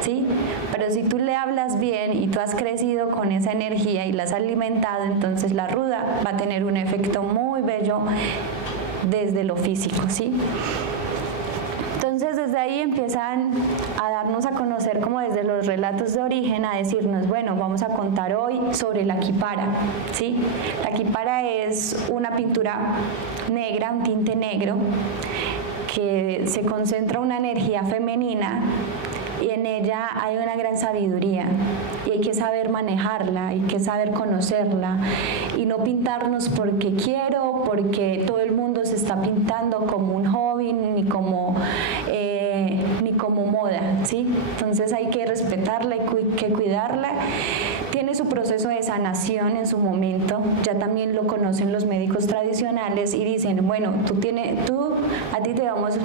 ¿sí? Pero si tú le hablas bien y tú has crecido con esa energía y la has alimentado, entonces la ruda va a tener un efecto muy bello desde lo físico, ¿sí? Entonces desde ahí empiezan a darnos a conocer, como desde los relatos de origen, a decirnos, bueno, vamos a contar hoy sobre la Kipara, ¿sí? La Kipara es una pintura negra, un tinte negro, que se concentra una energía femenina y en ella hay una gran sabiduría y hay que saber manejarla, hay que saber conocerla y no pintarnos porque quiero, porque todo el mundo se está pintando como un hobby ni como moda, ¿sí? Entonces hay que respetarla, hay que cuidarla. Tiene su proceso de sanación en su momento, ya también lo conocen los médicos tradicionales y dicen, bueno, a ti te vamos,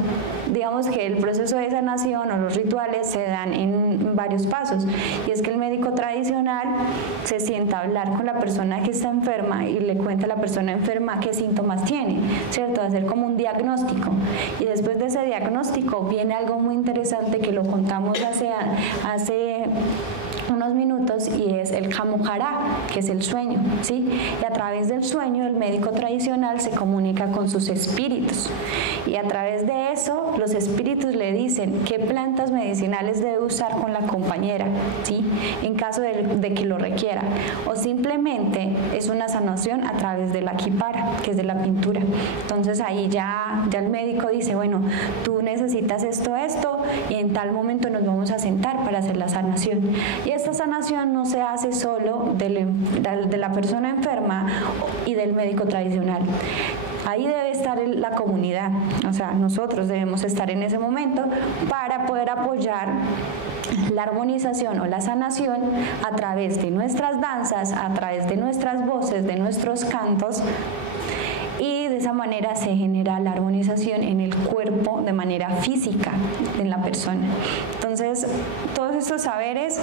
digamos que el proceso de sanación o los rituales se dan en varios pasos, y es que el médico tradicional se sienta a hablar con la persona que está enferma y le cuenta a la persona enferma qué síntomas tiene, ¿cierto? Hacer como un diagnóstico, y después de ese diagnóstico viene algo muy interesante que lo contamos hace unos minutos, y es el Hamujara, que es el sueño, ¿sí? Y a través del sueño el médico tradicional se comunica con sus espíritus, y a través de eso los espíritus le dicen qué plantas medicinales debe usar con la compañera, ¿sí? En caso de que lo requiera, o simplemente es una sanación a través de la Kipara, que es de la pintura. Entonces ahí ya el médico dice, bueno, tú necesitas esto, y en tal momento nos vamos a sentar para hacer la sanación. Y esta sanación no se hace solo de la persona enferma y del médico tradicional. Ahí debe estar la comunidad, o sea, nosotros debemos estar en ese momento para poder apoyar la armonización o la sanación a través de nuestras danzas, a través de nuestras voces, de nuestros cantos, y de esa manera se genera la armonización en el cuerpo de manera física en la persona. Entonces, todos estos saberes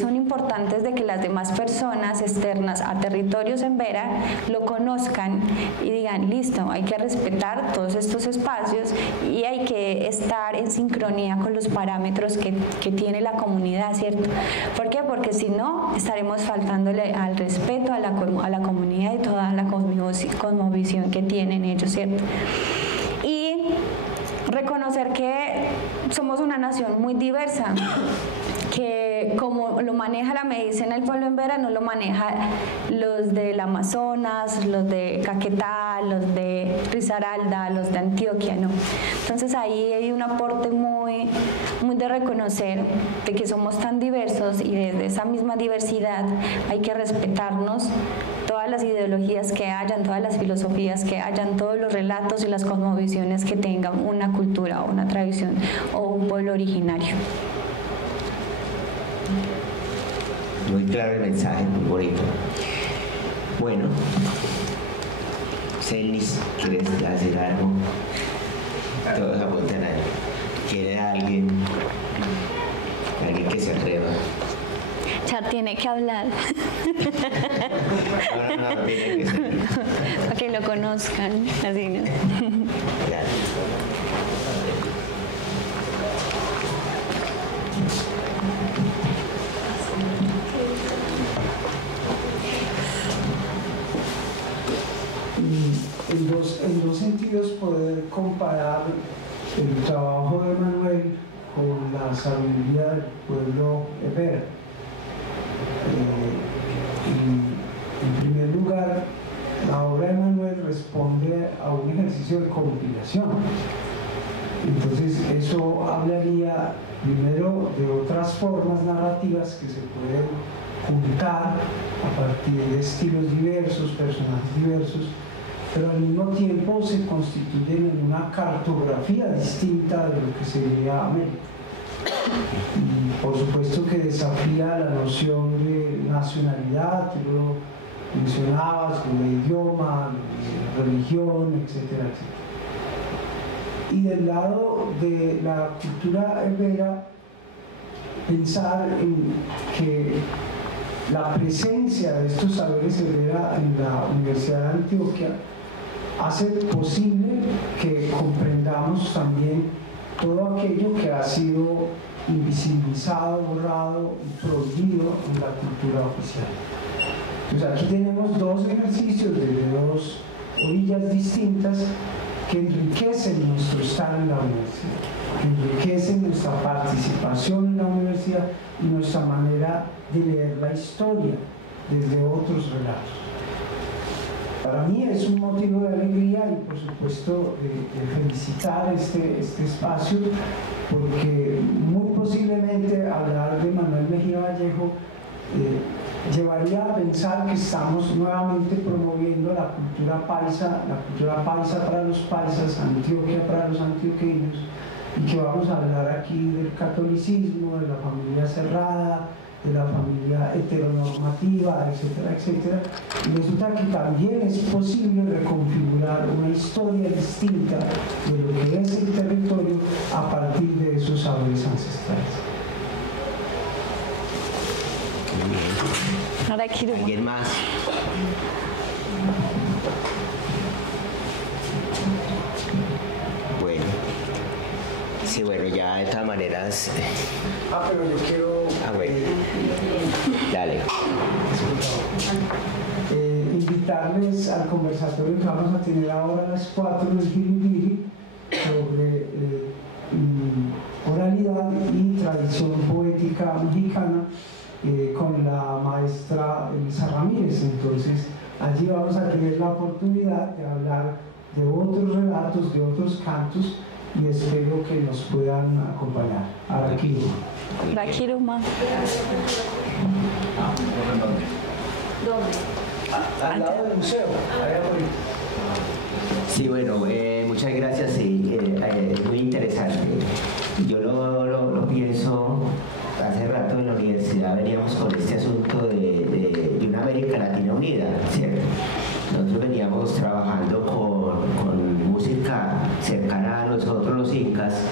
son importantes de que las demás personas externas a territorios en Vera lo conozcan y digan, listo, hay que respetar todos estos espacios y hay que estar en sincronía con los parámetros que tiene la comunidad, ¿cierto? ¿Por qué? Porque si no, estaremos faltándole al respeto a la comunidad y toda la cosmovisión que tienen ellos, ¿cierto? Y reconocer que somos una nación muy diversa, que como lo maneja la medicina del pueblo en Vera, no lo maneja los del Amazonas, los de Caquetá, los de Risaralda, los de Antioquia, no. Entonces ahí hay un aporte muy de reconocer de que somos tan diversos y desde esa misma diversidad hay que respetarnos todas las ideologías que hayan, todas las filosofías que hayan, todos los relatos y las cosmovisiones que tengan una cultura o una tradición o un pueblo originario. Muy claro el mensaje, muy bonito. Bueno, Celis, ¿quieres hacer algo? Todos apuntan ahí. ¿Quiere alguien que se atreva? Ya tiene que hablar. No, tiene que ser. Para que lo conozcan, así, ¿no? Claro. En dos sentidos poder comparar el trabajo de Manuel con la sabiduría del pueblo hebrea. En primer lugar, la obra de Manuel responde a un ejercicio de compilación. Entonces eso hablaría primero de otras formas narrativas que se pueden juntar a partir de estilos diversos, personajes diversos, pero al mismo tiempo se constituyen en una cartografía distinta de lo que sería América. Y por supuesto que desafía la noción de nacionalidad, tú lo mencionabas, de idioma, de religión, etcétera, etcétera. Y del lado de la cultura hebrea, pensar en que la presencia de estos saberes hebrea en la Universidad de Antioquia hace posible que comprendamos también todo aquello que ha sido invisibilizado, borrado y prohibido en la cultura oficial. Entonces aquí tenemos dos ejercicios desde dos orillas distintas que enriquecen nuestro estar en la universidad, que enriquecen nuestra participación en la universidad y nuestra manera de leer la historia desde otros relatos. Para mí es un motivo de alegría y por supuesto de felicitar este espacio, porque muy posiblemente hablar de Manuel Mejía Vallejo llevaría a pensar que estamos nuevamente promoviendo la cultura paisa para los paisas, Antioquia para los antioqueños, y que vamos a hablar aquí del catolicismo, de la familia cerrada, de la familia heteronormativa, etcétera, etcétera. Y resulta que también es posible reconfigurar una historia distinta de lo que es el territorio a partir de esos saberes ancestrales. ¿Alguien más? Bueno. Sí, bueno, ya de todas maneras... Pero yo quiero... bueno. Dale. Invitarles al conversatorio que vamos a tener ahora a las 4 en el Jiribiri sobre oralidad y tradición poética mexicana con la maestra Elisa Ramírez. Entonces, allí vamos a tener la oportunidad de hablar de otros relatos, de otros cantos, y espero que nos puedan acompañar. Ahora aquí. Rakiruma. Al lado del museo, allá por ahí. Sí, bueno, muchas gracias, sí, es muy interesante. Yo lo pienso, hace rato en la universidad veníamos con este asunto de una América Latina unida, ¿cierto? Nosotros veníamos trabajando con música cercana a nosotros los incas,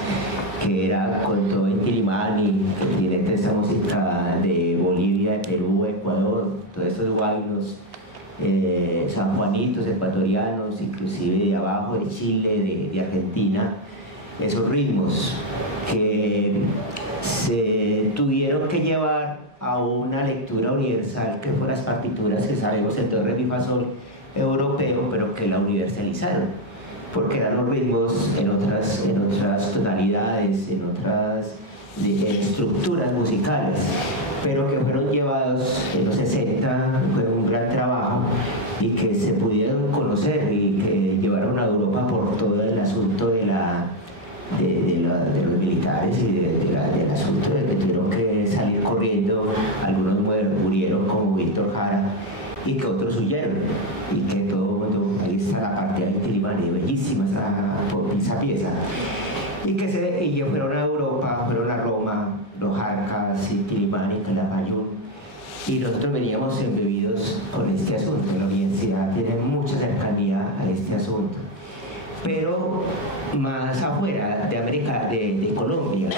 que era con todo el Quilimani, que tiene toda esa música de Bolivia, de Perú, Ecuador, todos esos guaynos, sanjuanitos, ecuatorianos, inclusive de abajo de Chile, de Argentina, esos ritmos que se tuvieron que llevar a una lectura universal que fue las partituras que sabemos en todo re, mi, fa, sol europeo, pero que la universalizaron, porque eran los ritmos en otras tonalidades, en otras estructuras musicales, pero que fueron llevados en los 60, fue un gran trabajo, y que se pudieron conocer y que llevaron a Europa por todo el asunto de los militares y del asunto de que tuvieron que salir corriendo, algunos murieron como Víctor Jara, y que otros huyeron, y que todo el mundo, ahí está la parte de Quilimani, bellísima esa pieza, y que ellos fueron a Europa, fueron a Roma, los Jarcas y Quilimani, Calafayún, y nosotros veníamos embebidos con este asunto. La universidad tiene mucha cercanía a este asunto, pero más afuera de América, de Colombia,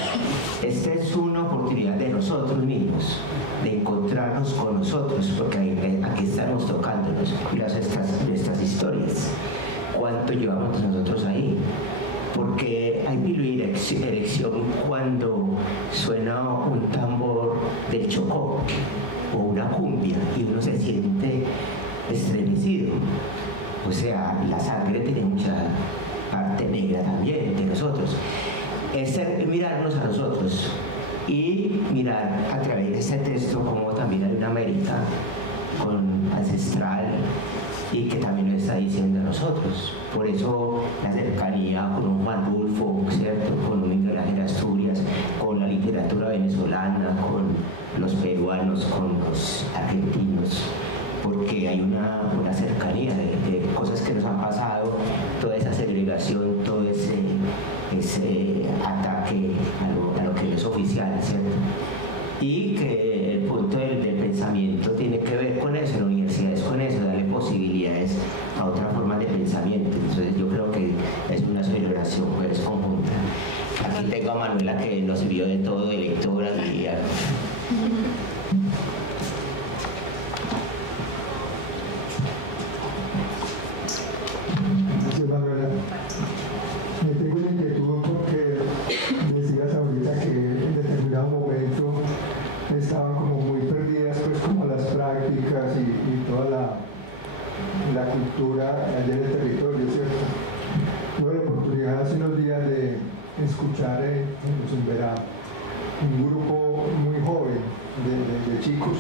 esta es una oportunidad de nosotros mismos, de encontrarnos con nosotros, porque aquí estamos tocándonos nuestras historias. ¿Cuánto llevamos nosotros ahí? Porque hay elección cuando suena un tambor del Chocó o una cumbia y uno se siente estremecido. O sea, la sangre tiene mucha parte negra también de nosotros. Es mirarnos a nosotros y mirar a través de este texto como también hay una América ancestral y que también nos está diciendo a nosotros. Por eso la cercanía con un Juan Rulfo, ¿cierto? Con un Miguel Ángel Asturias, con la literatura venezolana, con los peruanos, con los argentinos, porque hay una cercanía de cosas que nos han pasado, toda esa segregación, todo ese ataque a lo que no es oficial, ¿cierto? Y que el punto del pensamiento tiene que ver con eso, la universidad es con eso, darle posibilidades a otras formas de pensamiento. Entonces yo creo que es una celebración pues conjunta. Aquí tengo a Manuela que nos vio de todo, de lectora y Manuela, me tengo una inquietud porque decías ahorita que en determinado momento estaban como muy perdidas pues como las prácticas y toda la cultura allá en el territorio, ¿cierto? Tuve la oportunidad hace unos días de escuchar en Zumberá un grupo muy joven de chicos.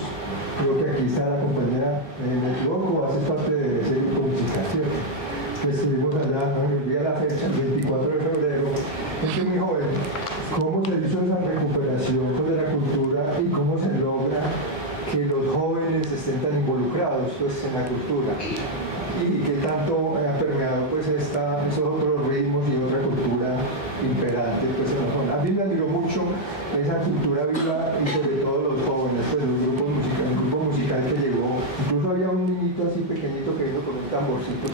Creo que aquí está la compañera, me equivoco, hace parte de ese grupo musical, ¿cierto? Estuvimos allá, no me olvidé la fecha, el 24 de febrero, es muy joven. ¿Cómo se hizo esa recuperación de la cultura y cómo se logra que los jóvenes estén tan involucrados pues, en la cultura? Y qué tanto ha permeado pues, esos otros ritmos y otra cultura imperante pues, en la zona. A mí me admiró mucho esa cultura viva y sobre todo los jóvenes, pues, el grupo musical que llegó. Incluso había un niñito así pequeñito que vino con un tamborcito.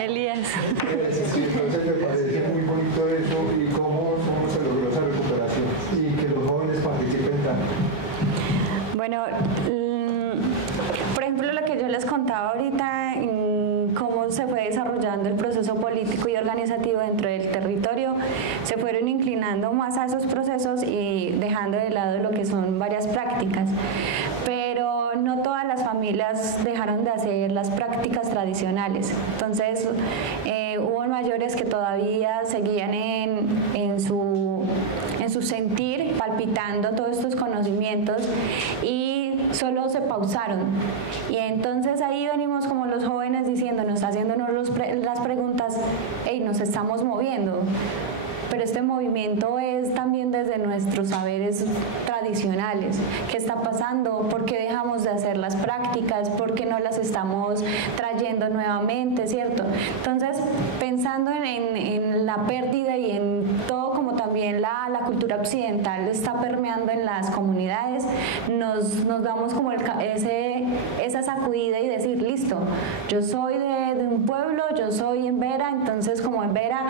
Elías. Sí, entonces me parece muy bonito eso y cómo se logró esa recuperación y que los jóvenes participen tanto. Bueno, por ejemplo, lo que yo les contaba ahorita, cómo se fue desarrollando el proceso político y organizativo dentro del territorio, se fueron inclinando más a esos procesos y dejando de lado lo que son varias prácticas. Pero no todas las familias dejaron de hacer las prácticas tradicionales. Entonces, hubo mayores que todavía seguían en su sentir, palpitando todos estos conocimientos y solo se pausaron. Y entonces ahí venimos como los jóvenes diciéndonos, haciéndonos las preguntas, hey, nos estamos moviendo. pero este movimiento es también desde nuestros saberes tradicionales. ¿Qué está pasando? ¿Por qué dejamos de hacer las prácticas? ¿Por qué no las estamos trayendo nuevamente, cierto? Entonces, pensando en la pérdida y en todo, como también la cultura occidental está permeando en las comunidades, nos damos como esa sacudida y decir, listo, yo soy de un pueblo, yo soy en Vera, entonces como en Vera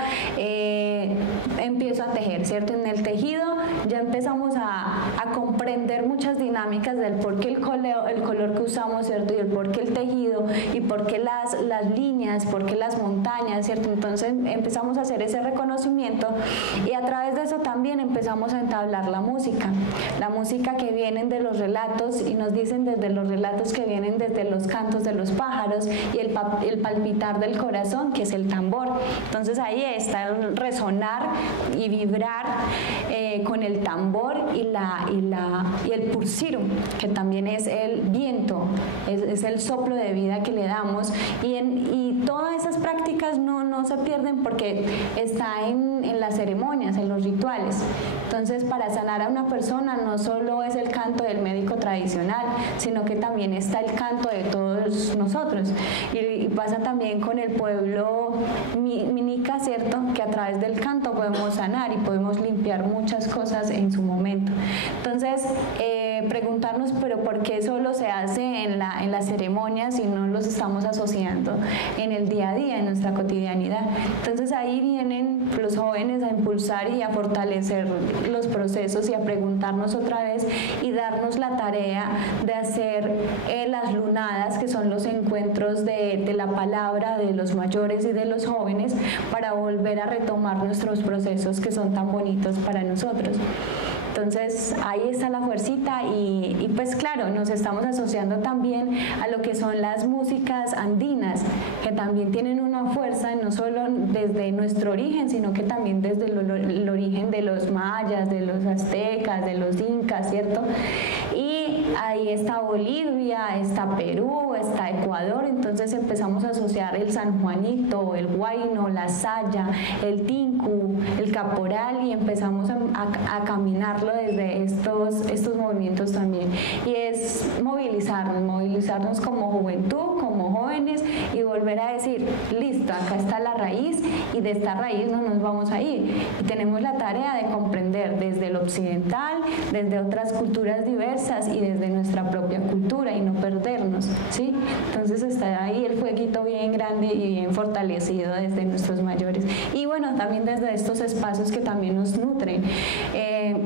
empiezo a tejer, ¿cierto? En el tejido ya empezamos a comprender muchas dinámicas del por qué el color que usamos, ¿cierto? Y el por qué el tejido, y por qué las líneas, por qué las montañas, ¿cierto? Entonces empezamos a hacer ese reconocimiento, y a través de eso también empezamos a entablar la música que vienen de los relatos, y nos dicen desde los relatos que vienen desde los cantos de los pájaros y el palpitar del corazón, que es el tambor. Entonces ahí está el resonar y vibrar con el tambor y el pursirum, que también es el viento, es el soplo de vida que le damos, y todas esas prácticas no se pierden porque está en las ceremonias, en los rituales. Entonces, para sanar a una persona no solo es el canto del médico tradicional, sino que también está el canto de todos nosotros, y pasa también con el pueblo minica, ¿cierto? Que a través del canto podemos sanar y podemos limpiar muchas cosas en su momento. Entonces, preguntarnos, pero ¿por qué solo se hace en las ceremonias y no los estamos asociando en el día a día, en nuestra cotidianidad? Entonces ahí vienen los jóvenes a impulsar y a fortalecer los procesos y a preguntarnos otra vez y darnos la tarea de hacer las lunadas, que son los encuentros de la palabra de los mayores y de los jóvenes, para volver a retomar nuestros procesos que son tan bonitos para nosotros. Entonces ahí está la fuercita, y pues claro, nos estamos asociando también a lo que son las músicas andinas, que también tienen una fuerza no solo desde nuestro origen, sino que también desde el origen de los mayas, de los aztecas, de los incas, ¿cierto? Y ahí está Bolivia, está Perú, está Ecuador. Entonces empezamos a asociar el sanjuanito, el huayno, la saya, el tinku, el caporal, y empezamos a caminarlo desde estos movimientos también. Y es movilizarnos como juventud, como jóvenes, y volver a decir, listo, acá está la raíz, y de esta raíz no nos vamos a ir. Y tenemos la tarea de comprender desde lo occidental, desde otras culturas diversas y desde nuestra propia cultura, y no perdernos, ¿sí? Entonces está ahí el fueguito bien grande y bien fortalecido desde nuestros mayores. Y bueno, también desde estos espacios que también nos nutren.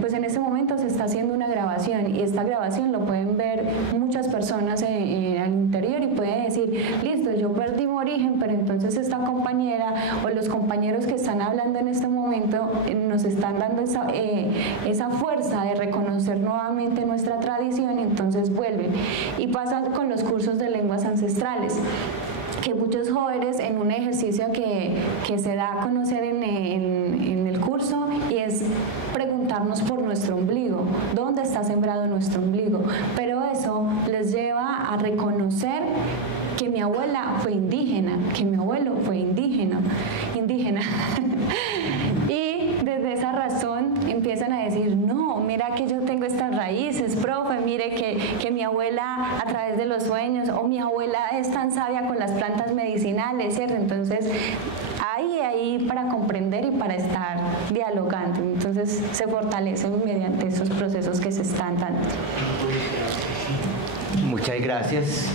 Pues en este momento se está haciendo una grabación, y esta grabación lo pueden ver muchas personas al interior, y pueden decir, listo, yo perdí mi origen, pero entonces esta compañera o los compañeros que están hablando en este momento nos están dando esa fuerza de reconocer nuevamente nuestra tradición, y entonces vuelven. Y pasa con los cursos de lenguas ancestrales, que muchos jóvenes, en un ejercicio que se da a conocer en el curso, y es preguntarnos por nuestro ombligo, ¿dónde está sembrado nuestro ombligo? Pero eso les lleva a reconocer que mi abuela fue indígena, que mi abuelo fue indígena. Y desde esa razón empiezan a decir, no, mira que yo tengo estas raíces, profe, mire que mi abuela a través de los sueños, o mi abuela es tan sabia con las plantas medicinales, ¿cierto? Entonces ahí para comprender y para estar dialogando. Entonces se fortalecen mediante esos procesos que se están dando. Muchas gracias.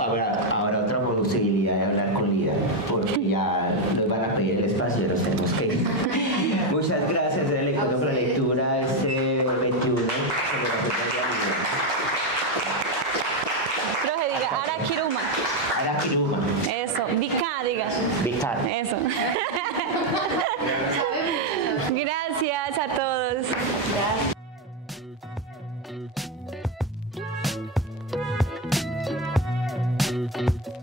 Habrá otra posibilidad de hablar con Lida, porque ya nos van a pedir el espacio y nos tenemos que ir. Muchas gracias. El encuentro para lectura este 21. Profe, diga Arakiruma. Arakiruma. Eso, Vika, diga. Vika. Eso. Gracias a todos. Gracias.